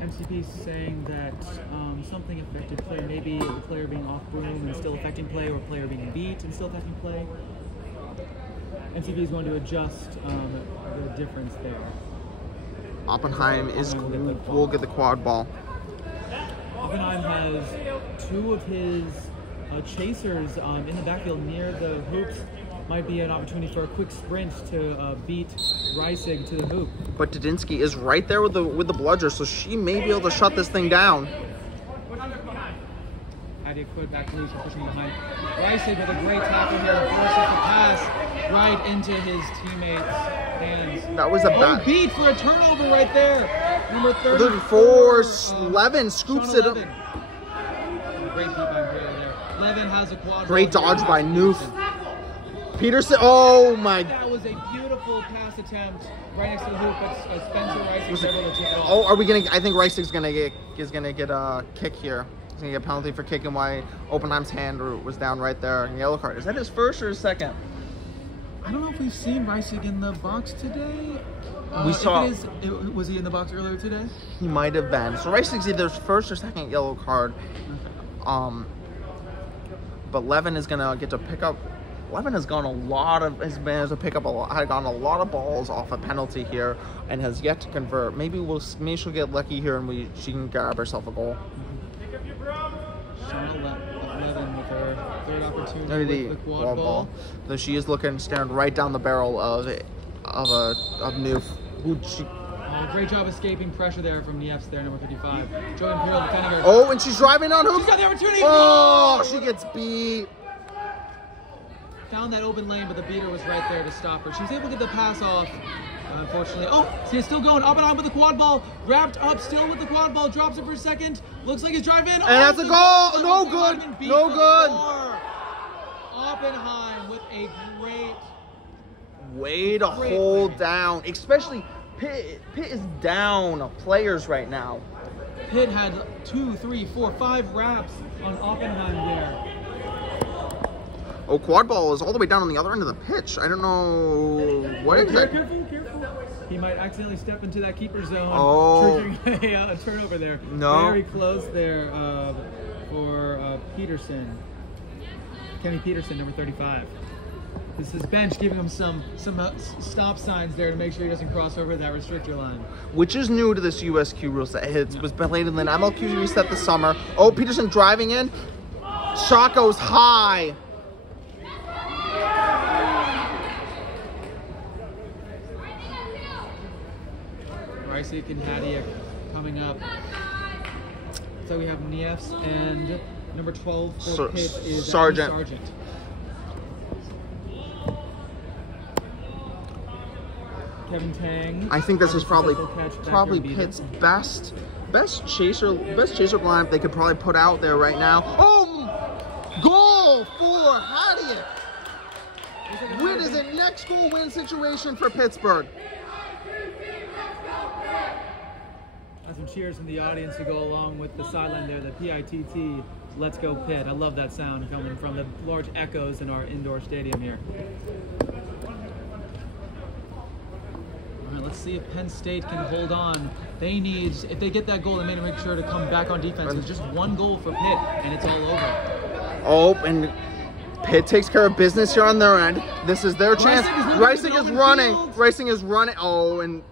MCP saying that something affected play, maybe a player being off broom and still affecting play, or a player being beat and still affecting play. MCP is going to adjust the difference there. Oppenheim will get the quad ball. Oppenheim has two of his chasers in the backfield near the hoops. Might be an opportunity for a quick sprint to beat Reisig to the hoop. But Dudinsky is right there with the bludger, so she may be able to shut this thing down. Idea quit back to Lucia, pushing behind. Reisig with a great tackle here, forces the pass right into his teammate's hands. That was a bad beat for a turnover right there. Number 34, Levin scoops it up. Great beat by Imperial there. Levin has a quad. Great dodge by Noof. Peterson, oh my! That was a beautiful pass attempt right next to the hoop, but Spencer Reisig was able to take it off. Oh, are we gonna? I think Reisig's gonna get a kick here. He's gonna get a penalty for kicking while Oppenheim's hand was down right there. Yellow card. Is that his first or his second? I don't know if we've seen Reisig in the box today. We saw. Was he in the box earlier today? He might have been. So Reisig's either first or second yellow card. But Levin is gonna get to pick up. Levin has gone had gotten a lot of balls off a penalty here and has yet to convert. Maybe she'll get lucky here and she can grab herself a goal. Levin with her third opportunity with the quad ball. Though she is staring right down the barrel of Noof. Great job escaping pressure there from Niefs there, number 55. Joe Imperial defending her. Oh, and she's driving on hoop. She's got the opportunity. Oh, she gets beat. Found that open lane, but the beater was right there to stop her. She was able to get the pass off, unfortunately. Oh, she's still going. Oppenheim with the quad ball. Wrapped up still with the quad ball. Drops it for a second. Looks like he's driving in. And that's a goal. No good. No good. Oppenheim with a great way to hold down. Especially Pitt is down players right now. Pitt had 2, 3, 4, 5 wraps on Oppenheim there. Oh, quad ball is all the way down on the other end of the pitch. I don't know what exactly. Careful. He might accidentally step into that keeper zone, triggering a turnover there. No. Very close there for Peterson. Kenny Peterson, number 35. This is bench giving him some stop signs there to make sure he doesn't cross over that restrictor line. Which is new to this USQ rule set. It was played in the MLQ reset this summer. Oh, Peterson driving in. Shot goes high. Reisig and Hadia coming up. So we have Niefs and Number 12 for Pitt is Sargent. Sargent. Kevin Tang. I think this is probably Beater. Pitt's best chaser blind they could probably put out there right now. Oh, goal for Hattiett. Win is a next goal win situation for Pittsburgh. Some cheers from the audience to go along with the sideline there, the PITT. Let's go Pitt. I love that sound coming from the large echoes in our indoor stadium here. All right, let's see if Penn State can hold on. They need, if they get that goal, they need to make sure to come back on defense. It's just one goal for Pitt, and it's all over. Oh, and Pitt takes care of business here on their end. This is their chance. Ricing is running. Ricing is running. Oh, and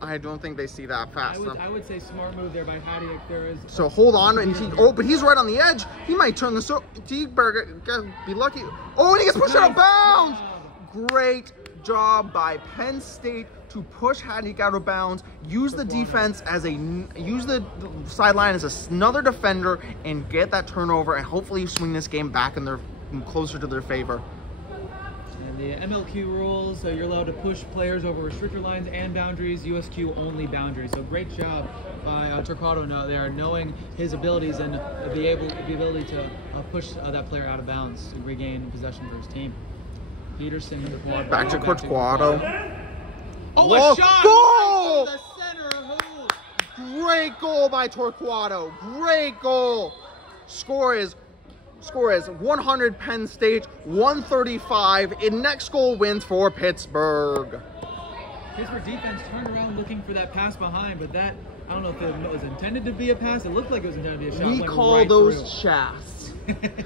I don't think they see that fast enough. I would say smart move there by Hattiett. So hold on, and but he's right on the edge. He might turn this. Diegberger, be lucky. Oh, and he gets pushed out of bounds. Great job by Penn State to push Hattiett out of bounds. Use the defense as use the sideline as another defender and get that turnover, and hopefully swing this game back in closer to their favor. The MLQ rules, so you're allowed to push players over restrictor lines and boundaries, USQ only boundaries. So great job by Torquato there, knowing his abilities and the ability to push that player out of bounds to regain possession for his team. Peterson in the quad. Back to Torquato. Oh, a shot! Goal! Right to the center. Great goal by Torquato. Great goal. Score is 100 Penn State, 135. In next goal wins for Pittsburgh. Pittsburgh defense turned around looking for that pass behind, but that, I don't know if it was intended to be a pass. It looked like it was intended to be a shot. We call those shafts.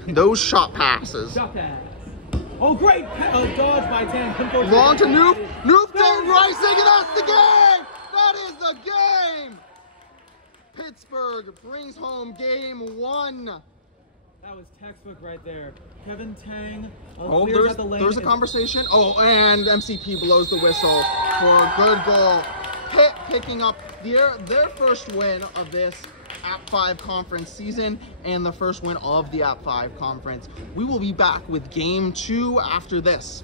Those shot passes. Shot pass. Oh, great dodge by Tang. Long to Noob. Noob to Ricing, and that's the game. That is the game. Pittsburgh brings home game 1. That was textbook right there. Kevin Tang. Oh, there's a conversation. Oh, and MCP blows the whistle for a good goal. Pitt picking up their first win of this App 5 conference season and the first win of the App 5 conference. We will be back with game 2 after this.